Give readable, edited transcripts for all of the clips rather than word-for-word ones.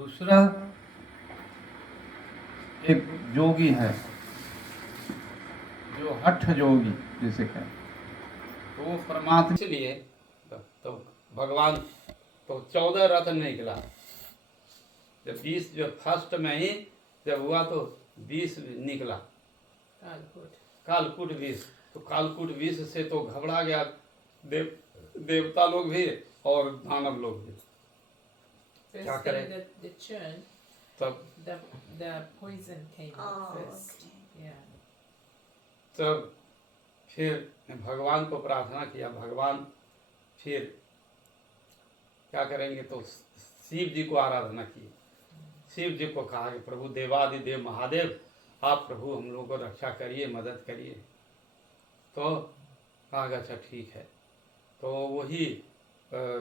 दूसरा एक जोगी है जो हठ जोगी जिसे कहते, तो वो परमात्मा इसलिए तो भगवान तो 14 रत्न निकला। जब 20 जो फर्स्ट में ही जब हुआ तो 20 निकला, कालकूट 20। तो कालकूट 20 से तो घबरा गया देवता लोग भी और दानव लोग भी। क्या करें तब तब फिर भगवान को प्रार्थना किया। भगवान फिर क्या करेंगे तो शिव जी को आराधना की। शिव जी को कहा कि प्रभु देवादिदेव महादेव आप प्रभु हम लोगों को रक्षा करिए, मदद करिए। तो कहा अच्छा ठीक है। तो वही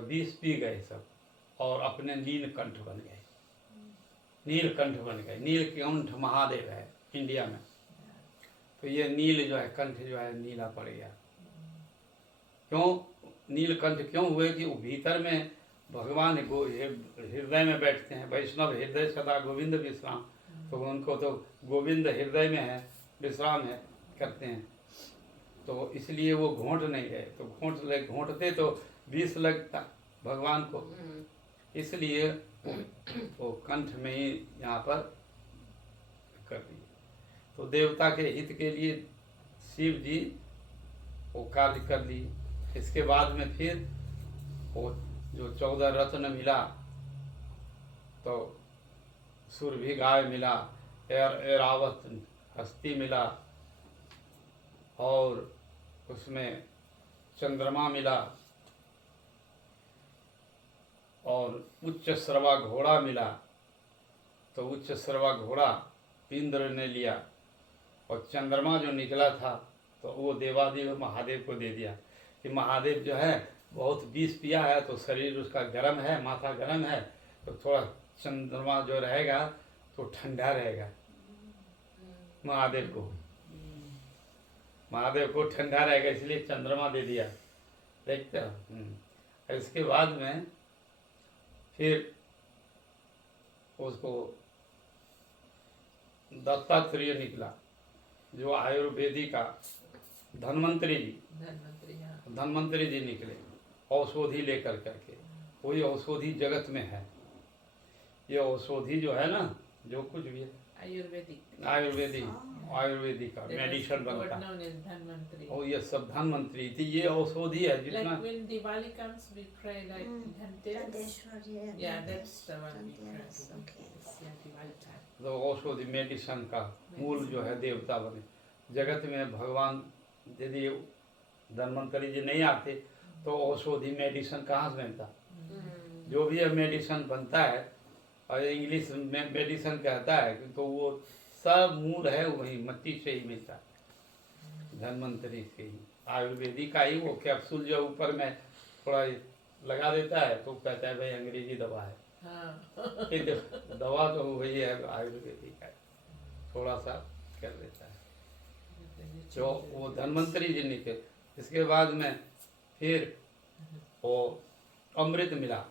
20 पी गए सब और अपने नीलकंठ बन गए। नीलकंठ बन गए। नीलकंठ महादेव है इंडिया में। तो ये नील जो है कंठ जो है नीला पड़ गया। क्यों नीलकंठ क्यों हुए कि वो भीतर में भगवान हृदय में बैठते हैं। वैष्णव हृदय सदा गोविंद विश्राम, तो उनको तो गोविंद हृदय में है, विश्राम है करते हैं। तो इसलिए वो घोंट नहीं गए। तो घोंटते तो 20 लगता भगवान को, इसलिए वो कंठ में ही यहाँ पर कर दिए। तो देवता के हित के लिए शिव जी वो कार्य कर लिए। इसके बाद में फिर वो जो 14 रत्न मिला, तो सुरभि गाय मिला, एरावत हस्ती मिला, और उसमें चंद्रमा मिला, और उच्च श्रवा घोड़ा मिला। तो उच्च श्रवा घोड़ा इंद्र ने लिया, और चंद्रमा जो निकला था तो वो देवादेव महादेव को दे दिया कि महादेव जो है बहुत विष पिया है, तो शरीर उसका गर्म है, माथा गर्म है, तो थोड़ा चंद्रमा जो रहेगा तो ठंडा रहेगा। महादेव को ठंडा रहेगा, इसलिए चंद्रमा दे दिया। देखते हो। इसके बाद में फिर उसको दत्तात्रेय निकला जो आयुर्वेदिक का धन्वंतरी जी निकले औषधि लेकर करके। वही औषधि जगत में है। ये औषधि जो है ना, जो कुछ भी है आयुर्वेदिक का मेडिसिन बनता है। और ये सब धन्वंतरी थी, ये औषधि है जितना तो औषधि मेडिसिन का मूल जो है देवता बने जगत में। भगवान यदि धन्वंतरी जी नहीं आते तो औषधि मेडिसिन कहाँ से बनता। जो भी मेडिसिन बनता है, और इंग्लिश में मेडिसिन कहता है, तो वो सब मूल है वही मिट्टी से ही मिलता है, धन्वंतरी से ही। आयुर्वेदिक का ही वो कैप्सूल जो ऊपर में थोड़ा लगा देता है, तो कहता है भाई अंग्रेजी दवा है। दवा तो वही है आयुर्वेदिक है, थोड़ा सा कर देता है। जो वो धन्वंतरी जी निकले। इसके बाद में फिर वो अमृत मिला।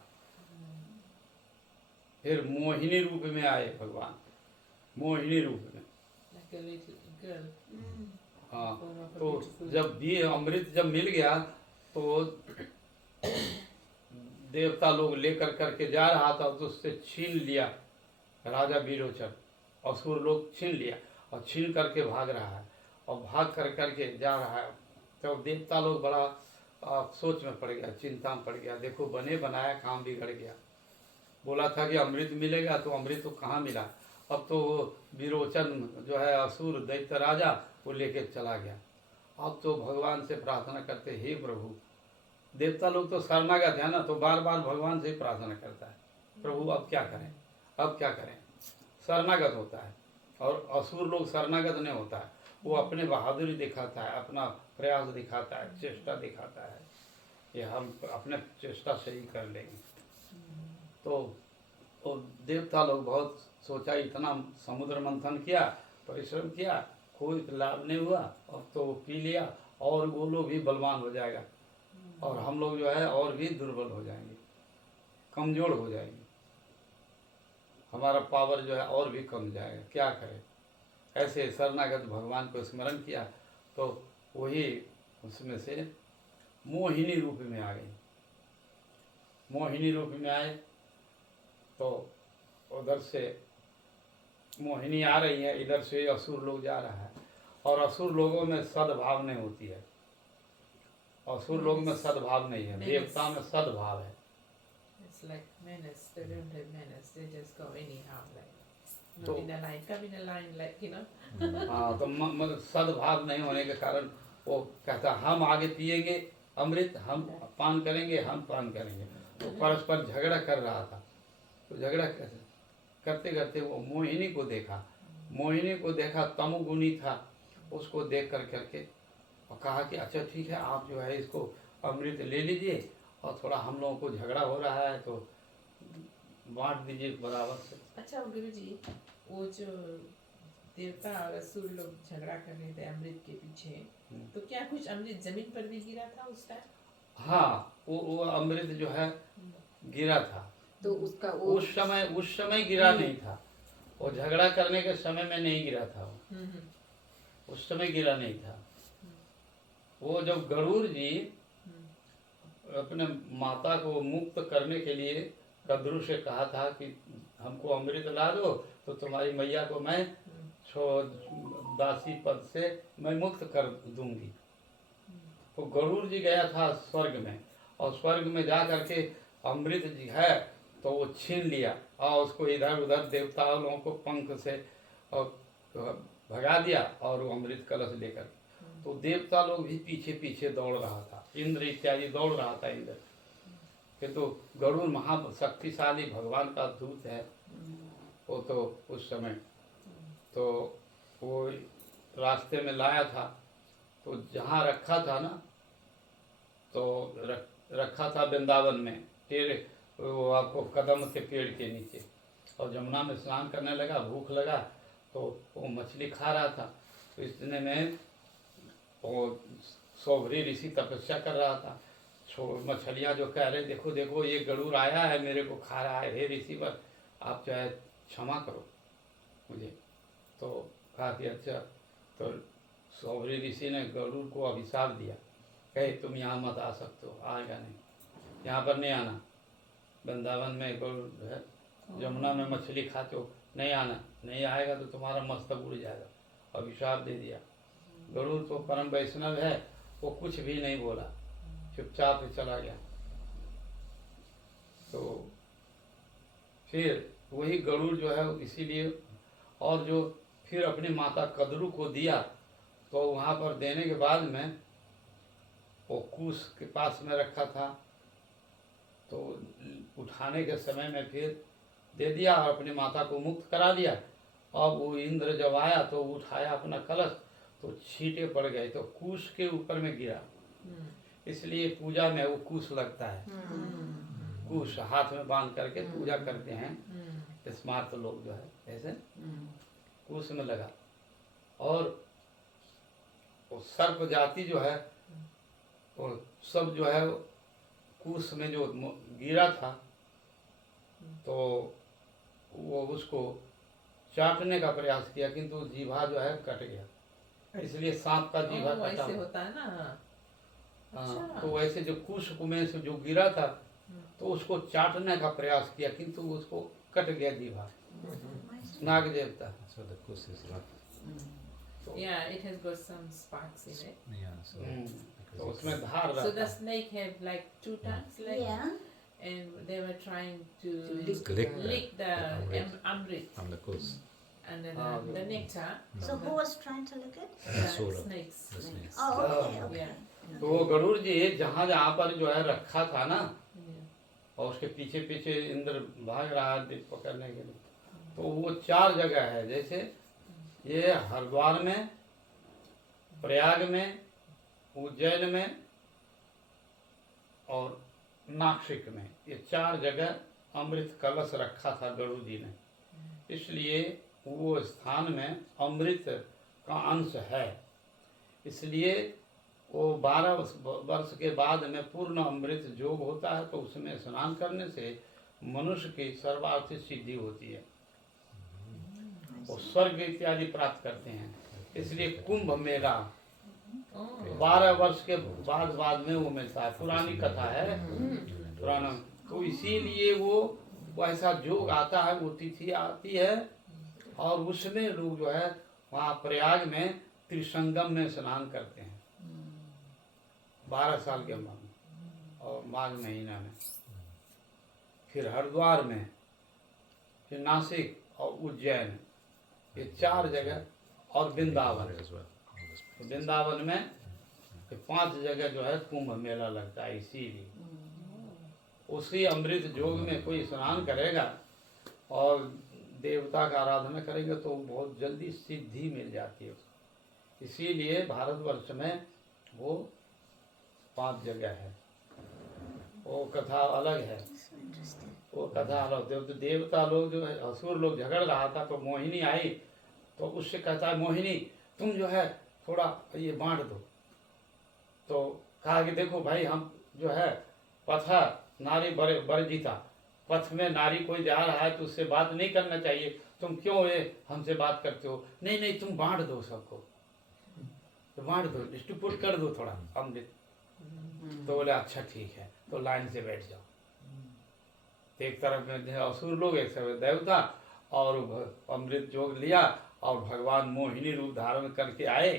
फिर मोहिनी रूप में आए भगवान, मोहिनी रूप में। हाँ, तो जब भी अमृत जब मिल गया तो देवता लोग लेकर करके जा रहा था, तो उससे छीन लिया राजा विरोचन। असुर लोग छीन लिया और छीन करके भाग रहा है, और भाग कर करके जा रहा है। तो देवता लोग बड़ा सोच में पड़ गया, चिंता में पड़ गया। देखो बने बनाया काम बिगड़ गया। बोला था कि अमृत मिलेगा, तो अमृत तो कहाँ मिला। अब तो विरोचन जो है असुर दैत्य राजा, वो लेके चला गया। अब तो भगवान से प्रार्थना करते, हे प्रभु। देवता लोग तो शरणागत है ना, तो बार बार भगवान से प्रार्थना करता है, प्रभु अब क्या करें, अब क्या करें। शरणागत होता है। और असुर लोग शरणागत नहीं होता है, वो अपने बहादुरी दिखाता है, अपना प्रयास दिखाता है, चेष्टा दिखाता है, ये हम अपने चेष्टा से ही कर लेंगे। तो देवता लोग बहुत सोचा, इतना समुद्र मंथन किया, परिश्रम किया, कोई लाभ नहीं हुआ। अब तो पी लिया और वो लोग भी बलवान हो जाएगा, और हम लोग जो है और भी दुर्बल हो जाएंगे, कमज़ोर हो जाएंगे। हमारा पावर जो है और भी कम जाएगा, क्या करें। ऐसे शरणागत भगवान को स्मरण किया तो वही उसमें से मोहिनी रूप में आ गई। मोहिनी रूप में आए तो उधर से मोहिनी आ रही है, इधर से असुर लोग जा रहा है, और असुर लोगों में सद्भाव नहीं होती है। असुर लोग में सद्भाव नहीं है, देवता में सद्भाव है। It's like menace. They don't have menace. They just go anyhow, like not तो- in a line. Come in a line, like you know. हाँ, तो सद्भाव नहीं होने के कारण वो कहता हम आगे पिएंगे अमृत, हम पान करेंगे, हम पान करेंगे। तो परस्पर झगड़ा कर रहा था। तो झगड़ा करते करते वो मोहिनी को देखा। मोहिनी को देखा, तमोगुणी था, उसको देख करके और कहा कि अच्छा ठीक है, आप जो है इसको अमृत ले लीजिए और थोड़ा हम लोगों को झगड़ा हो रहा है तो बांट दीजिए बराबर से। अच्छा गुरु जी, वो जो देवता और असुर लोग झगड़ा कर रहे थे अमृत के पीछे, तो क्या कुछ अमृत जमीन पर भी गिरा था उस टाइम? हाँ, वो अमृत जो है गिरा था। तो उसका उस समय गिरा नहीं था, वो झगड़ा करने के समय में नहीं गिरा था वो, उस समय गिरा नहीं था। वो जब गरुड़ जी अपने माता को मुक्त करने के लिए कद्रू से कहा था कि हमको अमृत ला दो तो तुम्हारी मैया को मैं दासी पद से मैं मुक्त कर दूंगी। तो गरुड़ जी गया था स्वर्ग में, और स्वर्ग में जा करके अमृत जी है तो वो छीन लिया और उसको इधर उधर देवताओं लोगों को पंख से और भगा दिया, और वो अमृत कलश लेकर। तो देवता लोग भी पीछे पीछे दौड़ रहा था, इंद्र इत्यादि दौड़ रहा था इंद्र, किंतु गरुड़ महाशक्तिशाली भगवान का दूत है वो। तो उस समय तो वो रास्ते में लाया था, तो जहाँ रखा था ना, तो रखा था वृंदावन में टेढ़े वो आपको कदम के पेड़ के नीचे, और जमुना में स्नान करने लगा, भूख लगा तो वो मछली खा रहा था। तो इतने में वो सौभरी ऋषि तपस्या कर रहा था। मछलियाँ जो कह रहे देखो देखो ये गरुड़ आया है मेरे को खा रहा है, हे ऋषिवर आप जो है क्षमा करो मुझे। तो कहा कि अच्छा। तो सौभरी ऋषि ने गरुड़ को अभिशाप दिया, कहे तुम यहाँ मत आ सकते हो, आएगा नहीं, यहाँ पर नहीं आना, वृंदावन में गरुड़ है, जमुना में मछली खाते हो, नहीं आना, नहीं आएगा तो तुम्हारा मस्तक उड़ जाएगा, अभिशाप दे दिया। गरुड़ तो परम वैष्णव है, वो कुछ भी नहीं बोला, चुपचाप ही चला गया। तो फिर वही गरुड़ जो है इसीलिए, और जो फिर अपनी माता कद्रू को दिया, तो वहाँ पर देने के बाद में वो कुश के पास में रखा था, तो उठाने के समय में फिर दे दिया और अपनी माता को मुक्त करा दिया। अब वो इंद्र जब आया तो उठाया अपना कलश, तो छींटे पड़ गए, तो कुश के ऊपर में गिरा। इसलिए पूजा में वो कुश लगता है, कुश हाथ में बांध करके पूजा करते हैं स्मार्ट लोग जो है, ऐसे कुश में लगा। और वो सर्प जाति जो है वो सब जो है कुश में जो गिरा था, तो वो उसको चाटने का प्रयास किया, किंतु जीभा जो है कट गया। इसलिए सांप का जीभा कटा ऐसे होता है ना। हाँ, तो वैसे जो कुश में से जो गिरा था तो उसको चाटने का प्रयास किया, किंतु उसको कट गया जीभा। नाग देवता। So the kush is rough. Yeah, it has got some sparks in it. Yeah, so तो because उसमें धार So the रहता है। snake have like two tongues, like, yeah, and they were trying to it's lick lick the amrit amrit from the kush. and then Ah, the yeah. nectar. so who was trying to look at? The soul of snakes. the snakes. Oh, okay, Ah. okay. Yeah. तो वो गरुड़ जी जहाँ जहाँ पर जो है रखा था ना, Yeah. और उसके पीछे पीछे इंद्र भाग रहा है दीप पकड़ने के लिए, तो वो 4 जगह है, जैसे ये हरिद्वार में, प्रयाग में, उज्जैन में और नासिक में, ये 4 जगह अमृत कलश रखा था गरुड़ जी ने। इसलिए वो स्थान में अमृत का अंश है। इसलिए वो 12 वर्ष के बाद में पूर्ण अमृत जोग होता है, तो उसमें स्नान करने से मनुष्य की सर्वार्थ सिद्धि होती है। वो स्वर्ग इत्यादि प्राप्त करते हैं। इसलिए कुंभ मेला ओह 12 वर्ष के बाद में वो मिलता है। पुरानी कथा है, पुराना। तो इसीलिए वो ऐसा जोग आता है, वो तिथि आती है और उसमें लोग जो है वहाँ प्रयाग में त्रिसंगम में स्नान करते हैं 12 साल के उम्र में और माघ महीना में। फिर हरिद्वार में, फिर नासिक और उज्जैन, ये 4 जगह, और वृंदावन। वृंदावन में 5 जगह जो है कुंभ मेला लगता है। इसीलिए उसी अमृत जोग में कोई स्नान करेगा और देवता का आराधना करेंगे तो बहुत जल्दी सिद्धि मिल जाती है उसको। इसीलिए भारतवर्ष में वो 5 जगह है। वो कथा अलग है, वो कथा अलग। देवता लोग जो है, असुर लोग झगड़ रहा था तो मोहिनी आई तो उससे कहता है, मोहिनी तुम जो है थोड़ा ये बांट दो। तो कहा कि देखो भाई, हम जो है पथा नारी वर्जिता, पथ में नारी कोई जा रहा है तो उससे बात नहीं करना चाहिए, तुम क्यों ये हमसे बात करते हो? नहीं नहीं, तुम बांट दो सबको, तो बांट दो, डिस्ट्रीब्यूट कर दो थोड़ा अमृत। तो बोले अच्छा ठीक है, तो लाइन से बैठ जाओ। तो एक तरफ में असुर लोग, एक तरफ देवता, और अमृत जोग लिया और भगवान मोहिनी रूप धारण करके आए।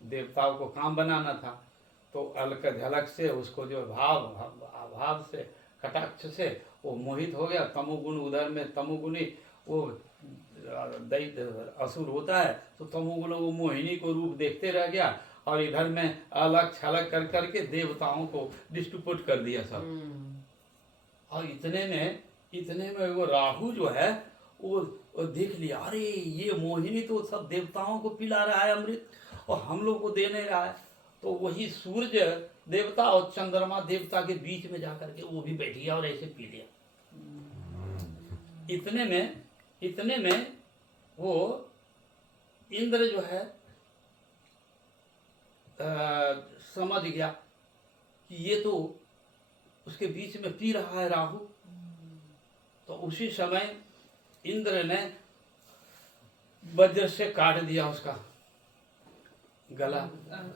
देवताओं को काम बनाना था तो अलग झलक से उसको जो भाव से, कटाक्ष से वो मोहित हो गया। तमोगुण उधर में, तमोगुणी वो दैत्य असुर होता है तो तमोगुण वो मोहिनी को रूप देखते रह गया और इधर में अलग छलक कर करके देवताओं को डिस्ट्रीब्यूट कर दिया सब। और इतने में वो राहु जो है वो देख लिया, अरे ये मोहिनी तो सब देवताओं को पिला रहा है अमृत और हम लोग को दे नहीं रहा है। तो वही सूर्य देवता और चंद्रमा देवता के बीच में जाकर के वो भी बैठ गया और ऐसे पी लिया। इतने में वो इंद्र जो है समझ गया कि ये तो उसके बीच में पी रहा है राहु। तो उसी समय इंद्र ने वज्र से काट दिया उसका गला।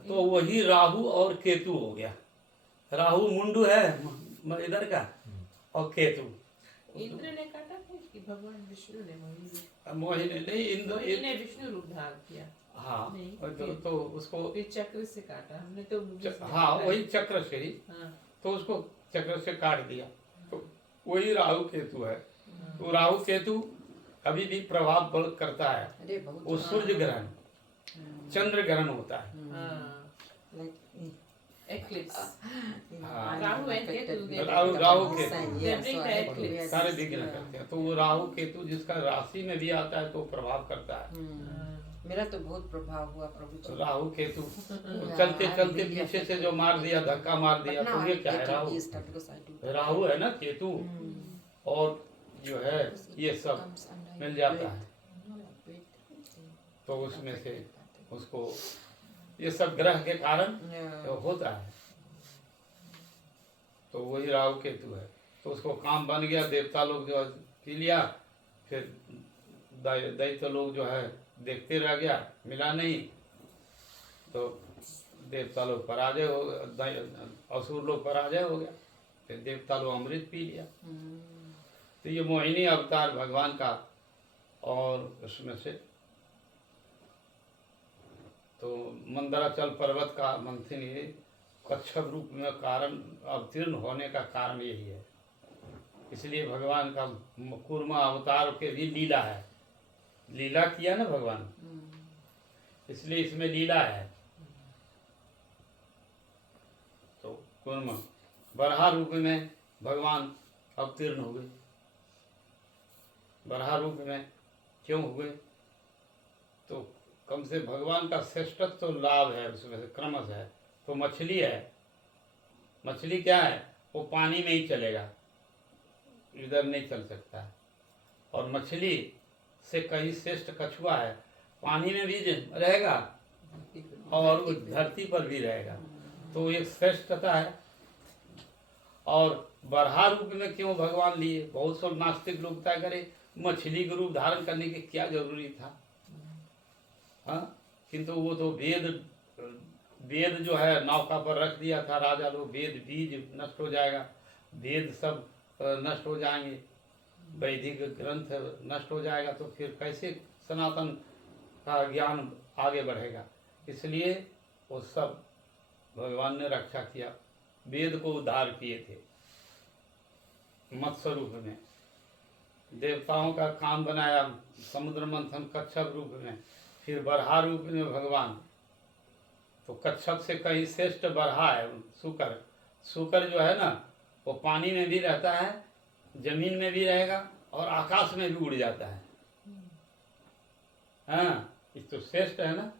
तो वही राहु और केतु हो गया। राहु मुंडू है इधर का और केतु। इंद्र ने काटा था कि भगवान विष्णु ने? मोहिनी नहीं, इंद्र ने विष्णु रूप धारण किया। हाँ, नहीं, तो उसको फिर चक्र से काटा हमने तो हाँ वही चक्र से ही। हाँ। तो उसको चक्र से काट दिया। तो वही राहु केतु है। तो राहु केतु अभी भी प्रभाव बल करता है। वो सूर्य ग्रहण, चंद्र ग्रहण होता है। एक्लिप्स। हाँ। राहु एंड केतु। राहु केतु एक्लिप्स सारे विघ्न करते हैं। तो वो राहु केतु जिसका राशि में भी आता है तो प्रभाव करता है। मेरा तो बहुत प्रभाव हुआ प्रभु जी। राहु केतु चलते चलते पीछे से जो मार दिया, धक्का मार दिया, तो ये क्या है? राहु है ना, केतु और जो है ये सब मिल जाता है। तो उसमें से उसको ये सब ग्रह के कारण होता है। तो वही राहु केतु है। तो उसको काम बन गया, देवता लोग जो पी लिया। फिर दैत्य लोग जो है देखते रह गया, मिला नहीं। तो देवता लोग पराजय हो, असुर लोग पराजय हो गया। फिर देवता लोग अमृत पी लिया। तो ये मोहिनी अवतार भगवान का। और उसमें से तो मंदराचल पर्वत का मंथनी कच्छप रूप में कारण अवतीर्ण होने का कारण यही है। इसलिए भगवान का कूर्मा अवतार के भी लीला है। लीला किया ना भगवान, इसलिए इसमें लीला है। तो कूर्मा बरहा रूप में भगवान अवतीर्ण हुए। बरहा रूप में क्यों हुए? तो कम से भगवान का श्रेष्ठत्व तो लाभ है, उसमें से क्रमश है। तो मछली है, मछली क्या है? वो पानी में ही चलेगा, इधर नहीं चल सकता है। और मछली से कहीं श्रेष्ठ कछुआ है, पानी में भी रहेगा और उस धरती पर भी रहेगा। तो एक श्रेष्ठता है। और बरहा रूप में क्यों भगवान लिए? बहुत सब नास्तिक लोग तय करे मछली के रूप धारण करने की क्या जरूरी था। हाँ, किंतु वो तो वेद वेद जो है नौका पर रख दिया था राजा लोग, वेद बीज नष्ट हो जाएगा, वेद सब नष्ट हो जाएंगे, वैदिक ग्रंथ नष्ट हो जाएगा, तो फिर कैसे सनातन का ज्ञान आगे बढ़ेगा। इसलिए वो सब भगवान ने रक्षा किया, वेद को उद्धार किए थे मत्स्य रूप में, देवताओं का कान बनाया समुद्र मंथन कच्छप रूप में, फिर बरहा रूप में भगवान, तो कच्छप से कहीं श्रेष्ठ बरहा है शुकर। शुकर जो है ना वो पानी में भी रहता है, जमीन में भी रहेगा और आकाश में भी उड़ जाता है। हाँ, ये तो श्रेष्ठ है ना।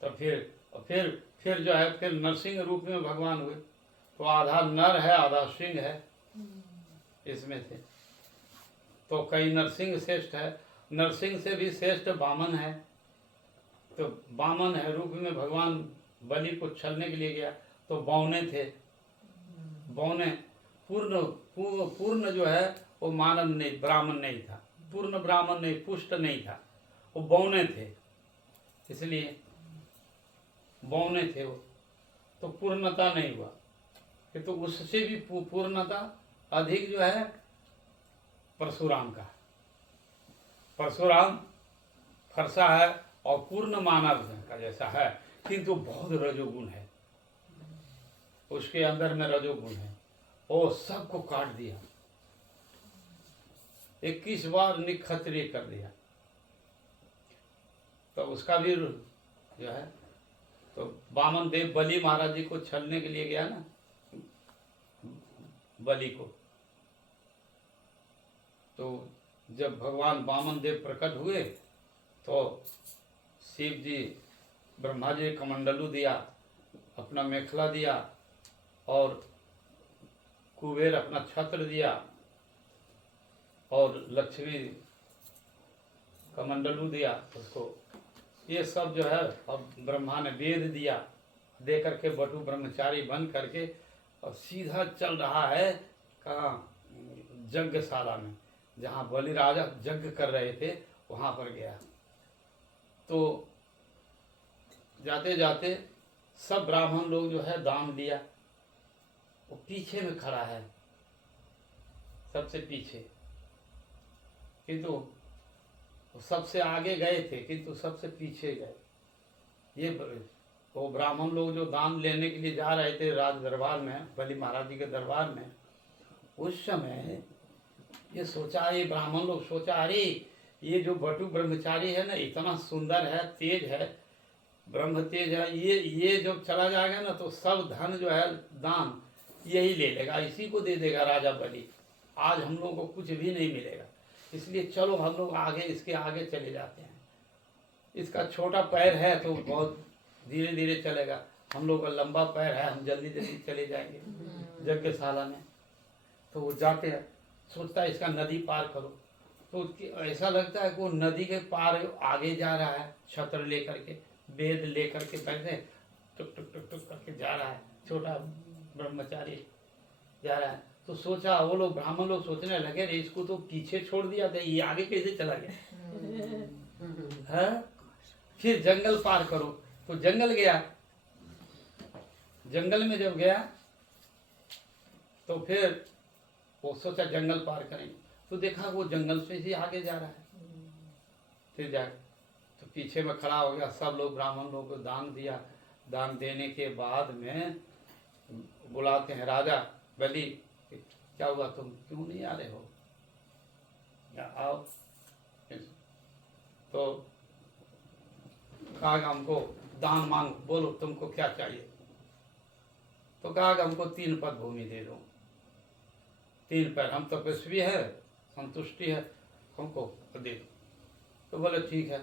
तो फिर जो है फिर नरसिंह रूप में भगवान हुए, तो आधा नर है आधा सिंह है इसमें से, तो कई नरसिंह श्रेष्ठ है, नरसिंह से भी श्रेष्ठ वामन है। तो वामन है रूप में भगवान बलि को छलने के लिए गया, तो बौने थे, बौने पूर्ण जो है वो मानव नहीं, ब्राह्मण नहीं था, पूर्ण ब्राह्मण नहीं, पुष्ट नहीं था, वो बौने थे, इसलिए बौने थे वो, तो पूर्णता नहीं हुआ। कि तो उससे भी पूर्णता अधिक जो है परशुराम का, परशुराम फरसा है और पूर्ण मानव का जैसा है, किंतु बहुत रजोगुण है उसके अंदर में, रजोगुण है, वो सबको काट दिया, 21 बार निखत्रिय कर दिया। तो उसका भी जो है, तो वामन देव बलि महाराज जी को छलने के लिए गया ना, बलि को, तो जब भगवान वामन देव प्रकट हुए तो शिव जी ब्रह्मा जी कमंडलू दिया, अपना मेखला दिया, और कुबेर अपना छत्र दिया, और लक्ष्मी कमंडलू दिया उसको, ये सब जो है। अब ब्रह्मा ने वेद दिया, दे करके बटु ब्रह्मचारी बन करके और सीधा चल रहा है कहाँ, यज्ञशाला में, जहाँ बलि राजा यज्ञ कर रहे थे वहाँ पर गया। तो जाते जाते सब ब्राह्मण लोग जो है दान दिया, वो पीछे में खड़ा है, सबसे पीछे, किंतु वो सबसे आगे गए थे किंतु सबसे पीछे गए। ये वो ब्राह्मण लोग जो दान लेने के लिए जा रहे थे राज दरबार में, बलि महाराज जी के दरबार में, उस समय ये सोचा, ये ब्राह्मण लोग सोचा, अरे ये जो बटु ब्रह्मचारी है ना, इतना सुंदर है, तेज है, ब्रह्म तेज है, ये जब चला जाएगा ना तो सब धन जो है दान यही ले लेगा, इसी को दे देगा राजा बलि, आज हम लोगों को कुछ भी नहीं मिलेगा, इसलिए चलो हम लोग आगे, इसके आगे चले जाते हैं। इसका छोटा पैर है तो बहुत धीरे धीरे चलेगा, हम लोग का लंबा पैर है, हम जल्दी जल्दी चले जाएंगे यज्ञशाला में। तो वो जाते हैं, सोचता है इसका नदी पार करो, तो उसकी ऐसा लगता है कि वो नदी के पार आगे जा रहा है, छत्र लेकर के, वेद लेकर के बैठे टुक टुक टुक टुक करके जा रहा है, छोटा ब्रह्मचारी जा रहा है। तो सोचा, वो लोग ब्राह्मण लोग सोचने लगे, रे इसको तो पीछे छोड़ दिया था, ये आगे कैसे चला गया है? फिर जंगल पार करो, तो जंगल गया, जंगल में जब गया तो फिर वो सोचा जंगल पार करेंगे, तो देखा वो जंगल से ही आगे जा रहा है। फिर जा तो पीछे में खड़ा हो गया, सब लोग ब्राह्मण लोग को दान दिया, दान देने के बाद में बुलाते हैं, राजा बलि क्या हुआ, तुम क्यों नहीं आ रहे हो, या आओ। तो कहा हमको दान मांग, बोलो तुमको क्या चाहिए। तो कहा हमको 3 पद भूमि दे दो, 3 पैर, हम तपस्वी है, संतुष्टि है, हमको दे दो। तो बोले ठीक है,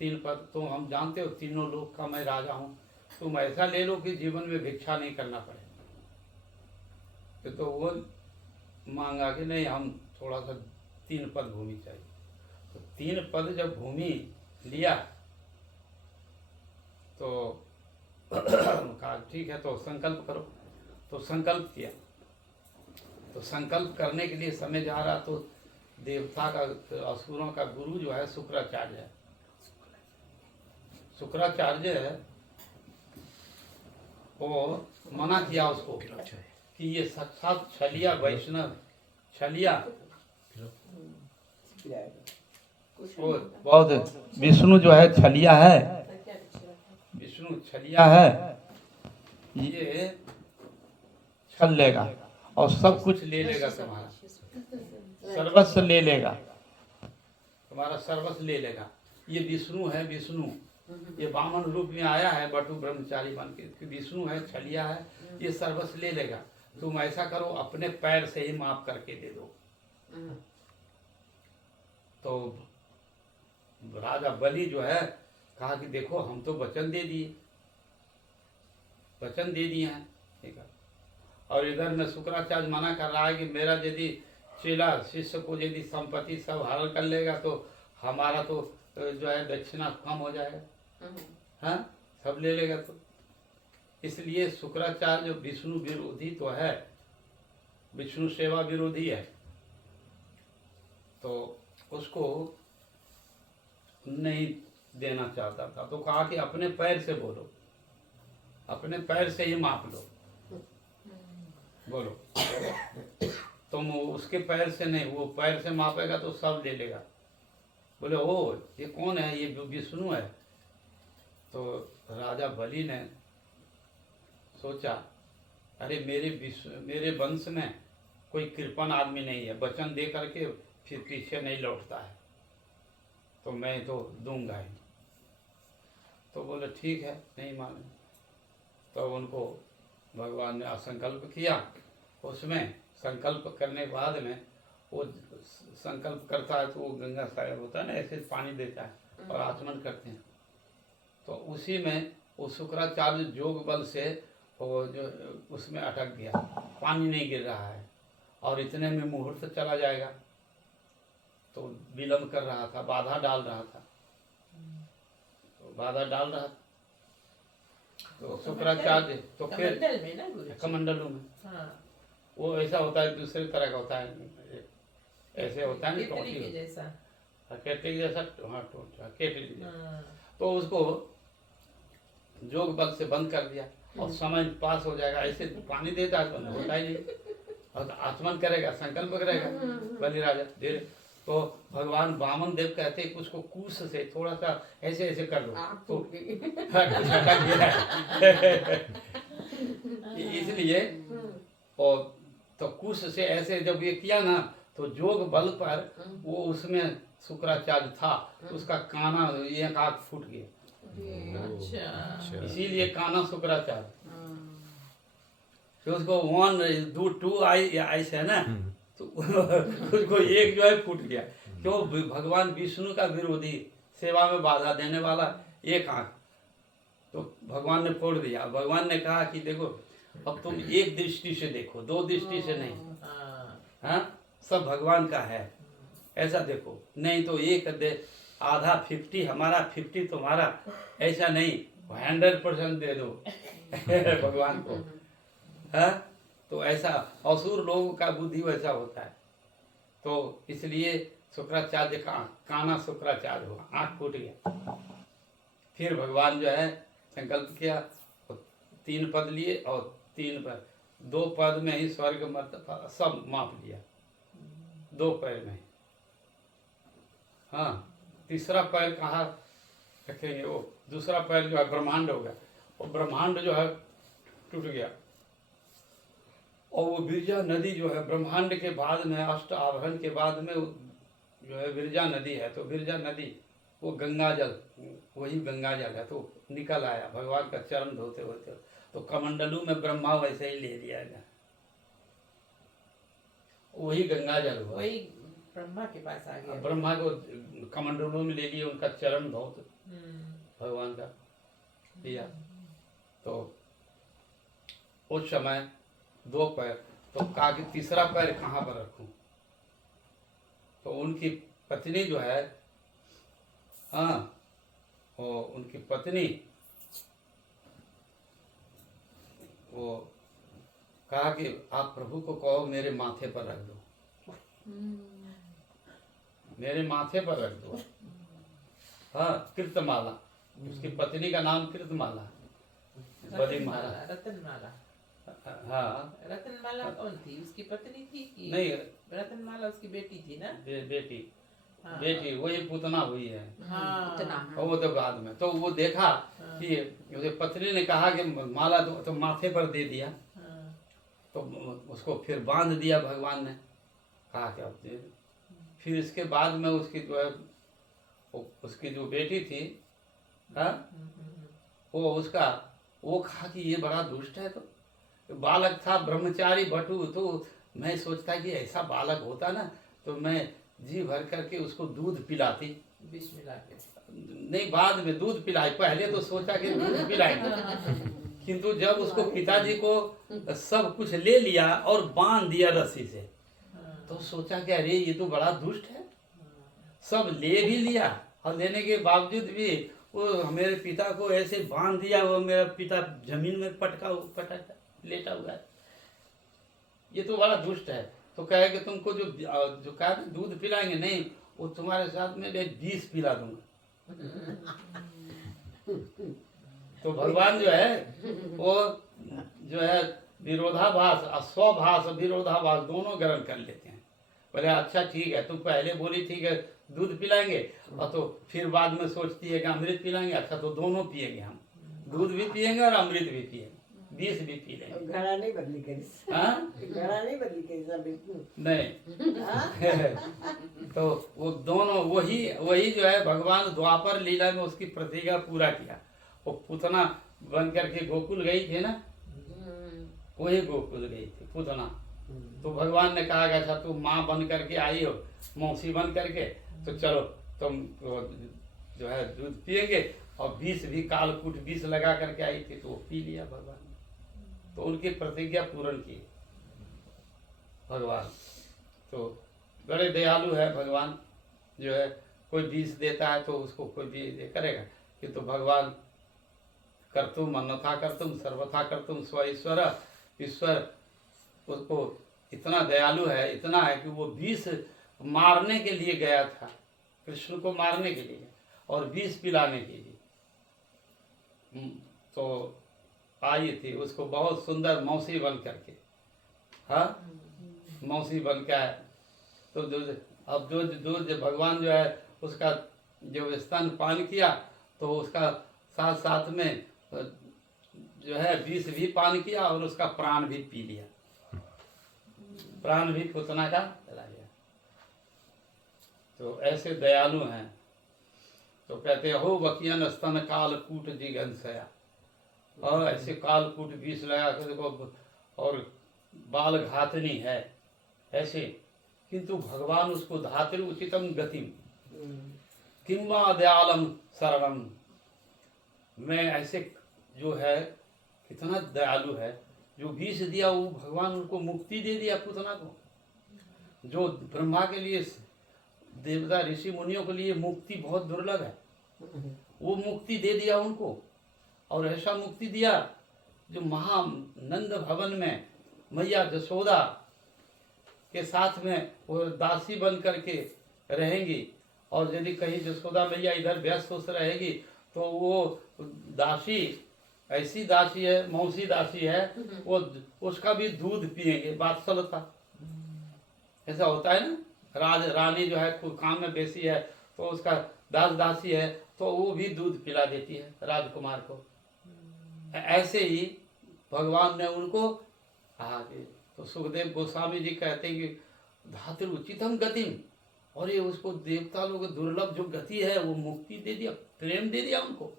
3 पद, तो हम जानते हो तीनों लोक का मैं राजा हूँ, तुम ऐसा ले लो कि जीवन में भिक्षा नहीं करना पड़े। तो वो मांगा कि नहीं, हम थोड़ा सा 3 पद भूमि चाहिए। तो 3 पद जब भूमि लिया तो कहा ठीक है, तो संकल्प करो। तो संकल्प किया, तो संकल्प करने के लिए समय जा रहा, तो देवता का, असुरों का गुरु जो है शुक्राचार्य है, शुक्राचार्य वो मना किया उसको कि ये साक्षात छलिया वैष्णव छलिया वो बहुत विष्णु जो है छलिया है, विष्णु छलिया है, ये छल लेगा और सब कुछ ले लेगा, तुम्हारा सर्वस्व ले लेगा, तुम्हारा सर्वस्व ले लेगा। ये विष्णु है, विष्णु ये वामन रूप में आया है बटु ब्रह्मचारी बन के, विष्णु है छलिया है, ये सर्वस्व ले लेगा। तुम ऐसा करो अपने पैर से ही माफ करके दे दो। तो राजा बलि जो है कहा कि देखो हम तो वचन दे दिए, वचन दे दिए हैं, ठीक है। और इधर में शुक्राचार्य मना कर रहा है कि मेरा यदि चेला शिष्य को यदि संपत्ति सब हरण कर लेगा तो हमारा तो जो है दक्षिणा कम हो जाएगा, हाँ सब ले लेगा। तो इसलिए शुक्राचार्य जो विष्णु विरोधी तो है, विष्णु सेवा विरोधी है, तो उसको नहीं देना चाहता था। तो कहा कि अपने पैर से बोलो, अपने पैर से ही माप लो, बोलो। तुम उसके पैर से नहीं, वो पैर से मापेगा तो सब ले लेगा। बोले ओ ये कौन है, ये विष्णु है। तो राजा बलि ने सोचा अरे मेरे वंश में कोई कृपण आदमी नहीं है, वचन दे करके फिर पीछे नहीं लौटता है, तो मैं तो दूंगा ही। तो बोले ठीक है, नहीं माने। तो उनको भगवान ने असंकल्प किया। उसमें संकल्प करने के बाद में वो संकल्प करता है तो वो गंगा सागर होता है ना, ऐसे पानी देता है और आचमन करते हैं। तो उसी में वो शुक्राचार्य जोग बल से वो जो उसमें अटक गया, पानी नहीं गिर रहा है और इतने में मुहूर्त चला जाएगा, तो विलम्ब कर रहा था, बाधा डाल रहा था, तो बाधा डाल रहा था। तो शुक्राचार्य तो फिर कमंडलों में, हाँ, वो ऐसा होता है, दूसरे तरह का होता है, ऐसे होता है ना केतली के जैसा, केतली जैसा, हाँ केतली जैसा। हाँ, तो उसको जोग बल से बंद कर दिया और समय पास हो जाएगा। ऐसे पानी देता है तो होता ही नहीं, और आचमन करेगा, संकल्प करेगा बलि राजा धीरे। तो भगवान वामन देव कहते हैं कि उसको कुश से थोड़ा सा ऐसे ऐसे कर लो तो कुछ अटक गया है। इसलिए और तो कुश से ऐसे जब ये किया ना तो जोग बल पर वो उसमें शुक्राचार्य था, उसका काना ये आँख फूट गया, अच्छा, इसीलिए काना शुक्राचार्य। फिर उसको 1 2 2 आई है ना, तो उसको एक जो है फूट गया। क्यों? भगवान विष्णु का विरोधी, सेवा में बाधा देने वाला एक आँख, तो भगवान ने फोड़ दिया। भगवान ने कहा कि देखो अब तुम एक दृष्टि से देखो, 2 दृष्टि से नहीं, हाँ सब भगवान का है ऐसा देखो, नहीं तो एक दे आधा 50 हमारा 50 तुम्हारा, ऐसा नहीं 100% दे दो भगवान को, हाँ। तो ऐसा असुर लोगों का बुद्धि वैसा होता है। तो इसलिए शुक्राचार्य का काना शुक्राचार्य हुआ, आँख फूट गया। फिर भगवान जो है संकल्प किया, 3 पद लिए और 3 पद, 2 पद में ही स्वर्ग मर्त सब माप लिया, 2 पैर में। हाँ, तीसरा पैर कहाँ रखेंगे? वो दूसरा पैर जो है ब्रह्मांड हो गया, और ब्रह्मांड जो है टूट गया। और वो विरजा नदी जो है ब्रह्मांड के बाद में, अष्ट आवरण के बाद में जो है विरजा नदी है, तो विरजा नदी वो गंगा जल, वही गंगा जल है, तो निकल आया भगवान का चरण धोते होते। तो कमंडलू में ब्रह्मा वैसे ही ले लिया गया, वही गंगा जल हुआ, वही ब्रह्मा के पास आ गया। ब्रह्मा को कमंडलू में ले लिए, उनका चरण धोते भगवान का लिया। तो उस समय 2 पैर, तो कहा कि तीसरा पैर कहाँ पर रखूं? तो उनकी पत्नी जो है, हाँ, वो उनकी पत्नी वो कहा कि आप प्रभु को कहो मेरे माथे पर रख दो, मेरे माथे पर रख दो, हाँ, कृतमाला उसकी पत्नी का नाम कृतमाला, बड़ी माला। रतनमाला। हाँ रतनमाला कौन थी? उसकी पत्नी थी कि नहीं, रतनमाला उसकी बेटी थी ना? बेटी, हाँ। बेटी वही पूतना हुई है। हाँ इतना और वो तो बाद में तो वो देखा कि उसे पत्नी ने कहा कि माला तो माथे पर दे दिया, हाँ। तो उसको फिर बांध दिया भगवान ने, कहा कि अब दे दो। फिर इसके बाद में उसकी जो है उसकी जो बेटी थी, हाँ, वो कहा कि ये बड़ा दुष्ट है। तो बालक था ब्रह्मचारी बटू, तो मैं सोचता कि ऐसा बालक होता ना तो मैं जी भर करके उसको दूध पिलाती। विष मिला के। नहीं, बाद में दूध पिलाई, पहले तो सोचा कि दूध पिलाएंगे, किंतु जब उसको पिताजी को सब कुछ ले लिया और बांध दिया रस्सी से, तो सोचा कि अरे ये तो बड़ा दुष्ट है, सब ले भी लिया और लेने के बावजूद भी वो मेरे पिता को ऐसे बांध दिया, वो मेरा पिता जमीन में पटा लेटा हुआ है, ये तो बड़ा दुष्ट है। तो कहे कि तुमको जो कहा था दूध पिलाएंगे, नहीं, वो तुम्हारे साथ में मैं 20 पिला दूंगा। तो भगवान जो है वो जो है विरोधाभास और स्वभास, विरोधाभास दोनों ग्रहण कर लेते हैं। बोले अच्छा ठीक है, तुम पहले बोली थी कि दूध पिलाएंगे, और तो फिर बाद में सोचती है कि अमृत पिलाएंगे। अच्छा तो दोनों पिएंगे, हम दूध भी पिएंगे और अमृत भी पिएंगे, 20 भी पी लेंगे। घड़ा नहीं बदली करी, हाँ? घड़ा नहीं बदली करी सब नहीं। तो वो दोनों वही जो है भगवान द्वापर लीला में उसकी प्रतिज्ञा पूरा किया। वो पूतना बन करके गोकुल गई थी ना, वही गोकुल गई थी पूतना। तो भगवान ने कहा कि अच्छा तुम माँ बन करके आई हो, मौसी बन करके, तो चलो तुम जो है दूध पिएंगे, और 20 भी कालकूट 20 लगा करके आई थी, तो वो पी लिया भगवान ने। तो उनकी प्रतिज्ञा पूर्ण की भगवान। तो बड़े दयालु है भगवान, जो है कोई 20 देता है तो उसको कोई भी करेगा, किंतु भगवान कर्तुम अन्यथा कर्तुम सर्वथा कर्तुम स्व ईश्वर उसको इतना दयालु है, इतना है कि वो 20 मारने के लिए गया था, कृष्ण को मारने के लिए और 20 पिलाने के लिए। तो आई थी, उसको बहुत सुंदर मौसी बन करके, हाँ, मौसी बन के आए। तो अब जो भगवान जो है उसका जब स्तन पान किया, तो उसका साथ साथ में जो है 20 भी पान किया और उसका प्राण भी पी लिया, प्राण भी पूतना का चला गया। तो ऐसे दयालु हैं। तो कहते हो बकियन स्तन कालकूट जिगंसया, और ऐसे कालकूट 20 लगा कर देखो, और बाल घातनी है ऐसे, किंतु भगवान उसको धातृ उचितम गतिम किम्वा दयालम शरणम, मैं ऐसे जो है कितना दयालु है, जो 20 दिया वो भगवान उनको मुक्ति दे दिया पूतना को। जो ब्रह्मा के लिए, देवता ऋषि मुनियों के लिए मुक्ति बहुत दुर्लभ है, वो मुक्ति दे दिया उनको। और ऐसा मुक्ति दिया जो महानंद भवन में मैया जसोदा के साथ में वो दासी बन करके रहेंगी, और यदि कहीं जसोदा मैया इधर व्यस्त हो रहेगी तो वो दासी ऐसी दासी है, मौसी दासी है, वो उसका भी दूध पिएंगे, वात्सल्यता। ऐसा होता है ना, रानी जो है कोई काम में बेसी है तो उसका दासी है तो वो भी दूध पिला देती है राजकुमार को। ऐसे ही भगवान ने उनको आगे, तो सुखदेव गोस्वामी जी कहते हैं कि धातु उचितम गतिम, और ये उसको देवता लोग दुर्लभ जो गति है वो मुक्ति दे दिया, प्रेम दे दिया उनको।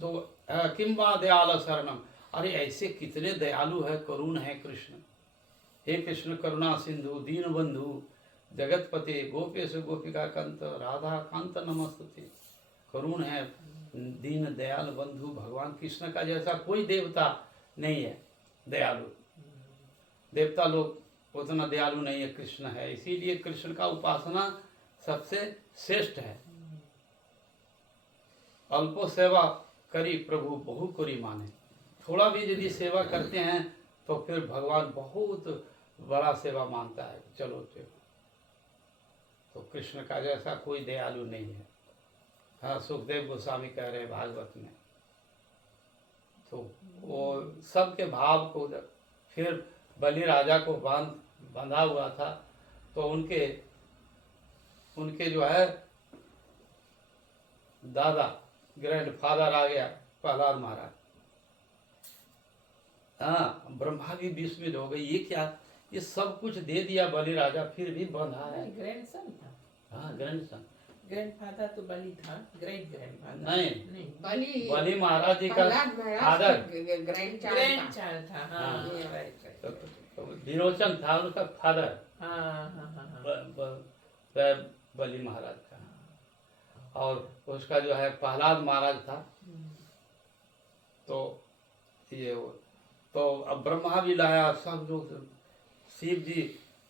तो किम्बा दयाल शरणम, अरे ऐसे कितने दयालु है, करुण है कृष्ण। हे कृष्ण करुणा सिंधु दीन बंधु जगतपते गोपेश गोपिका कंत राधा कांत नमस्तुते। करुण है, दीन दयाल बंधु, भगवान कृष्ण का जैसा कोई देवता नहीं है दयालु। देवता लोग उतना दयालु नहीं है, कृष्ण है। इसीलिए कृष्ण का उपासना सबसे श्रेष्ठ है। अल्पो सेवा करी प्रभु बहु करी माने, थोड़ा भी यदि सेवा करते हैं तो फिर भगवान बहुत बड़ा सेवा मानता है, चलो चलो। तो कृष्ण का जैसा कोई दयालु नहीं है। हाँ, सुखदेव गोस्वामी कह रहे हैं भागवत में। तो वो सबके भाव को फिर बलि राजा को बंधा हुआ था, तो उनके जो है दादा ग्रैंडफादर आ गया प्रहलाद महाराज। हाँ, ब्रह्मा भी विस्मित हो गई, ये क्या, ये सब कुछ दे दिया बलि राजा फिर भी बंधा है। ग्रैंडसन था। हाँ, ग्रैंडसन ग्रैंडफादर तो बलि था, ग्रेट ग्रैंडफादर नहीं, नहीं, बलि महाराज जी का प्रहलाद महाराज फादर का ग्रैंडचाइल्ड था। ग्रैंडचाइल्ड था। हाँ हाँ। Right right. तो विरोचन था उनका फादर, हाँ हाँ हाँ हाँ। बलि महाराज का, और उसका जो है प्रहलाद महाराज था। तो ये तो अब ब्रह्मा भी लाया, सब लोग, शिव जी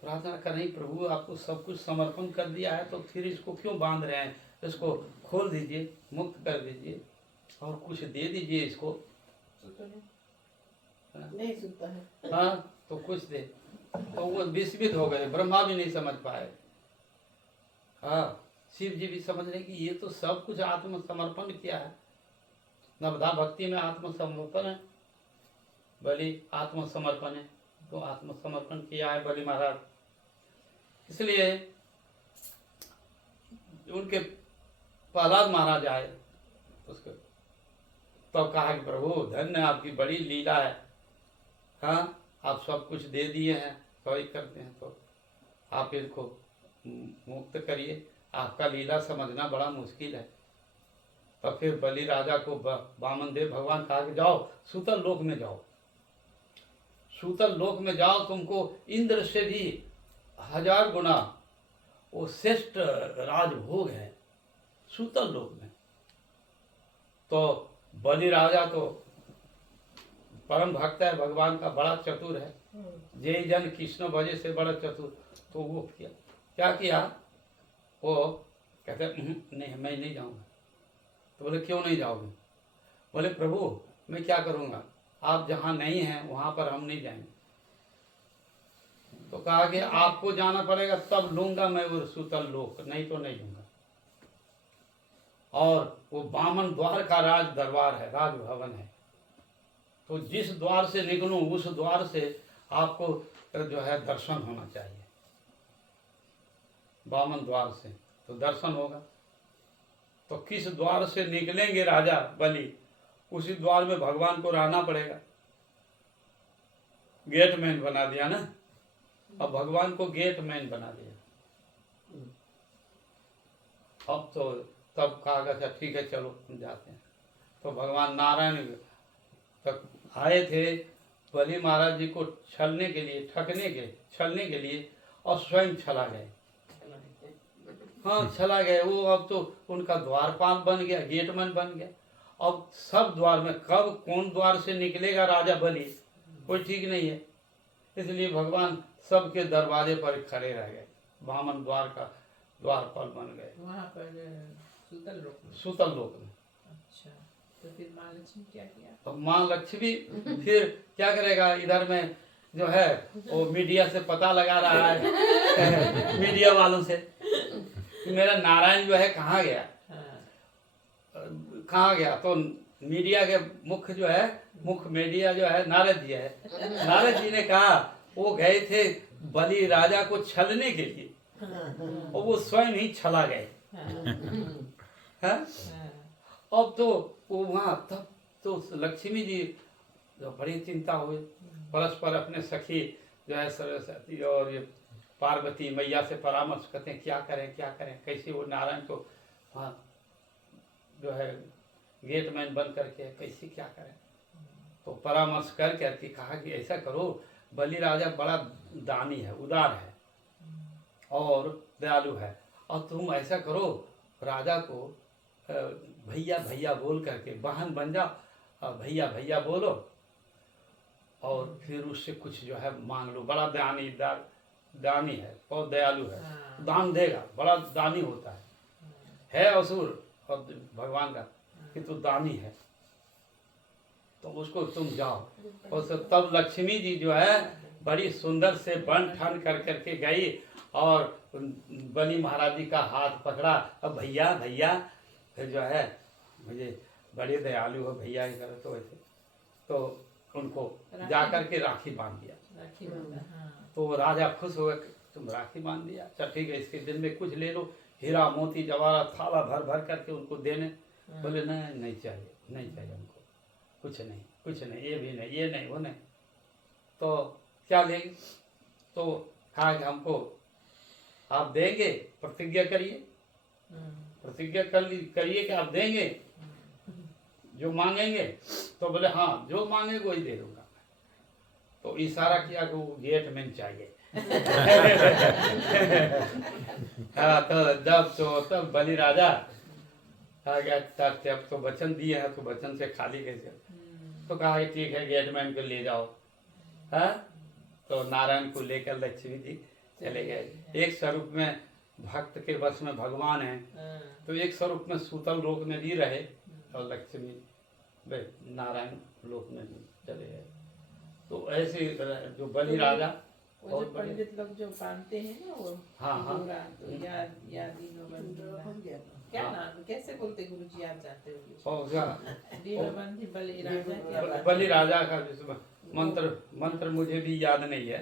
प्रार्थना कर रही, प्रभु आपको सब कुछ समर्पण कर दिया है, तो फिर इसको क्यों बांध रहे हैं, इसको खोल दीजिए, मुक्त कर दीजिए और कुछ दे दीजिए इसको। नहीं सुनता है। हाँ, तो कुछ दे। तो वो विस्मित हो गए, ब्रह्मा भी नहीं समझ पाए। हाँ, शिव जी भी समझ रहे कि ये तो सब कुछ आत्मसमर्पण किया है, नवधा भक्ति में आत्मसमर्पण है, बलि आत्मसमर्पण है, तो आत्मसमर्पण किया है बलि महाराज। इसलिए उनके प्रहलाद महाराज आए उसको, तो कहा कि प्रभु धन्य आपकी बड़ी लीला है। हाँ, आप सब कुछ दे दिए हैं, सॉरी करते हैं, तो आप इनको मुक्त करिए, आपका लीला समझना बड़ा मुश्किल है। तो फिर बलि राजा को वामन देव भगवान कहा कि जाओ सूतल लोक में जाओ, सूतल लोक में जाओ, तुमको इंद्र से भी 1000 गुना वो श्रेष्ठ राजभोग है सूतल लोक में। तो बलि राजा तो परम भक्त है भगवान का, बड़ा चतुर है, जय जन कृष्ण भजे से बड़ा चतुर। तो वो क्या किया, वो कहते नहीं मैं नहीं जाऊंगा। तो बोले क्यों नहीं जाओगे? बोले प्रभु मैं क्या करूंगा, आप जहाँ नहीं हैं वहाँ पर हम नहीं जाएंगे। तो कहा कि आपको जाना पड़ेगा तब लूंगा मैं वो सूतल लोक, नहीं तो नहीं लूंगा। और वो बामन द्वार का राज दरबार है, राजभवन है, तो जिस द्वार से निकलूं उस द्वार से आपको जो है दर्शन होना चाहिए, बामन द्वार से तो दर्शन होगा। तो किस द्वार से निकलेंगे राजा बलि, उसी द्वार में भगवान को रहना पड़ेगा। गेटमैन बना दिया ना, अब भगवान को गेटमैन बना दिया। अब तो तब कहा गया ठीक है चलो हम जाते हैं। तो भगवान नारायण तक आए थे बलि महाराज जी को छलने के लिए, छलने के लिए, और स्वयं छला गए। हाँ, चला गए वो। अब तो उनका द्वारपाल बन गया, गेटमैन बन गया। अब सब द्वार में कब कौन द्वार से निकलेगा राजा बलि, कोई ठीक नहीं है। इसलिए भगवान सबके दरवाजे पर खड़े रह गए, वामन द्वार का द्वारपाल बन गए वहाँ पर सूतल लोक में। सूतल लोक में। अच्छा, तो फिर माँ लक्ष्मी क्या किया? तो माँ लक्ष्मी फिर क्या करेगा, इधर में जो है वो मीडिया से पता लगा रहा है मीडिया वालों से मेरा नारायण जो है कहाँ गया, कहाँ गया। तो मीडिया के मुख्य जो है, मुख्य मीडिया जो है नारद जी है। नारद जी ने कहा वो गए थे बलि राजा को छलने के लिए, और वो स्वयं ही छला गए। हाँ? अब तो वो वहाँ तब तो लक्ष्मी जी जो बड़ी चिंता हुई, परस्पर अपने सखी जो है सरस्वती और ये पार्वती मैया से परामर्श करते हैं क्या करें कैसे वो नारायण को वहाँ जो है गेटमैन बन करके कैसे क्या करें। तो परामर्श करके कहा कि ऐसा करो, बलि राजा बड़ा दानी है, उदार है और दयालु है, और तुम ऐसा करो राजा को भैया भैया बोल करके वाहन बन जाओ, भैया भैया बोलो, और फिर उससे कुछ जो है मांग लो। बड़ा दानी है, बहुत दयालु है, दान देगा, बड़ा दानी होता है असुर और भगवान का कि तू दानी है, तो उसको तुम जाओ। और तब लक्ष्मी जी जो है बड़ी सुंदर से बन ठन कर करके गई और बलि महाराज जी का हाथ पकड़ा, अब भैया भैया फिर जो है मुझे बड़े दयालु हो भैया ही करे तो वैसे, तो उनको जा कर के राखी बांध दिया। राखी बांधा, हाँ। तो राजा खुश हो गए, तुम राखी बांध दिया, चल ठीक है, इसके दिन में कुछ ले लो, हीरा मोती जवाहरात थाला भर भर करके उनको देने। बोले नहीं नहीं चाहिए, नहीं चाहिए हमको, कुछ नहीं, कुछ नहीं, ये भी नहीं, ये नहीं, वो नहीं। तो क्या लेंगे? तो कहा कि हमको आप देंगे, प्रतिज्ञा करिए, प्रतिज्ञा करिए कि आप देंगे जो मांगेंगे। तो बोले हाँ, जो मांगेंगे वही दे दूंगा। तो इशारा किया कि वो गेटमैन चाहिए। हाँ, तो जब तब बलि राजा आ गया, तब तो वचन दिए हैं, तो वचन से खाली कैसे? तो कहा कि ठीक है, गेटमैन को ले जाओ। हाँ, तो नारायण को लेकर लक्ष्मी जी चले गए। एक स्वरूप में भक्त के वश में भगवान है, तो एक स्वरूप में सूतल लोक में भी रहे और लक्ष्मी नारायण लोक में भी चले गए। तो ऐसे जो बलि राजा वो जो पंडित लोग जो बांधते हैं ना वो, हाँ, हाँ। डोरा, तो याद दीनोबंधु, क्या नाम, कैसे बोलते गुरुजी, आप जानते होंगे? दीनोबंधु बलि राजा क्या बलि राजा का जिसमें मंत्र मुझे भी याद नहीं है।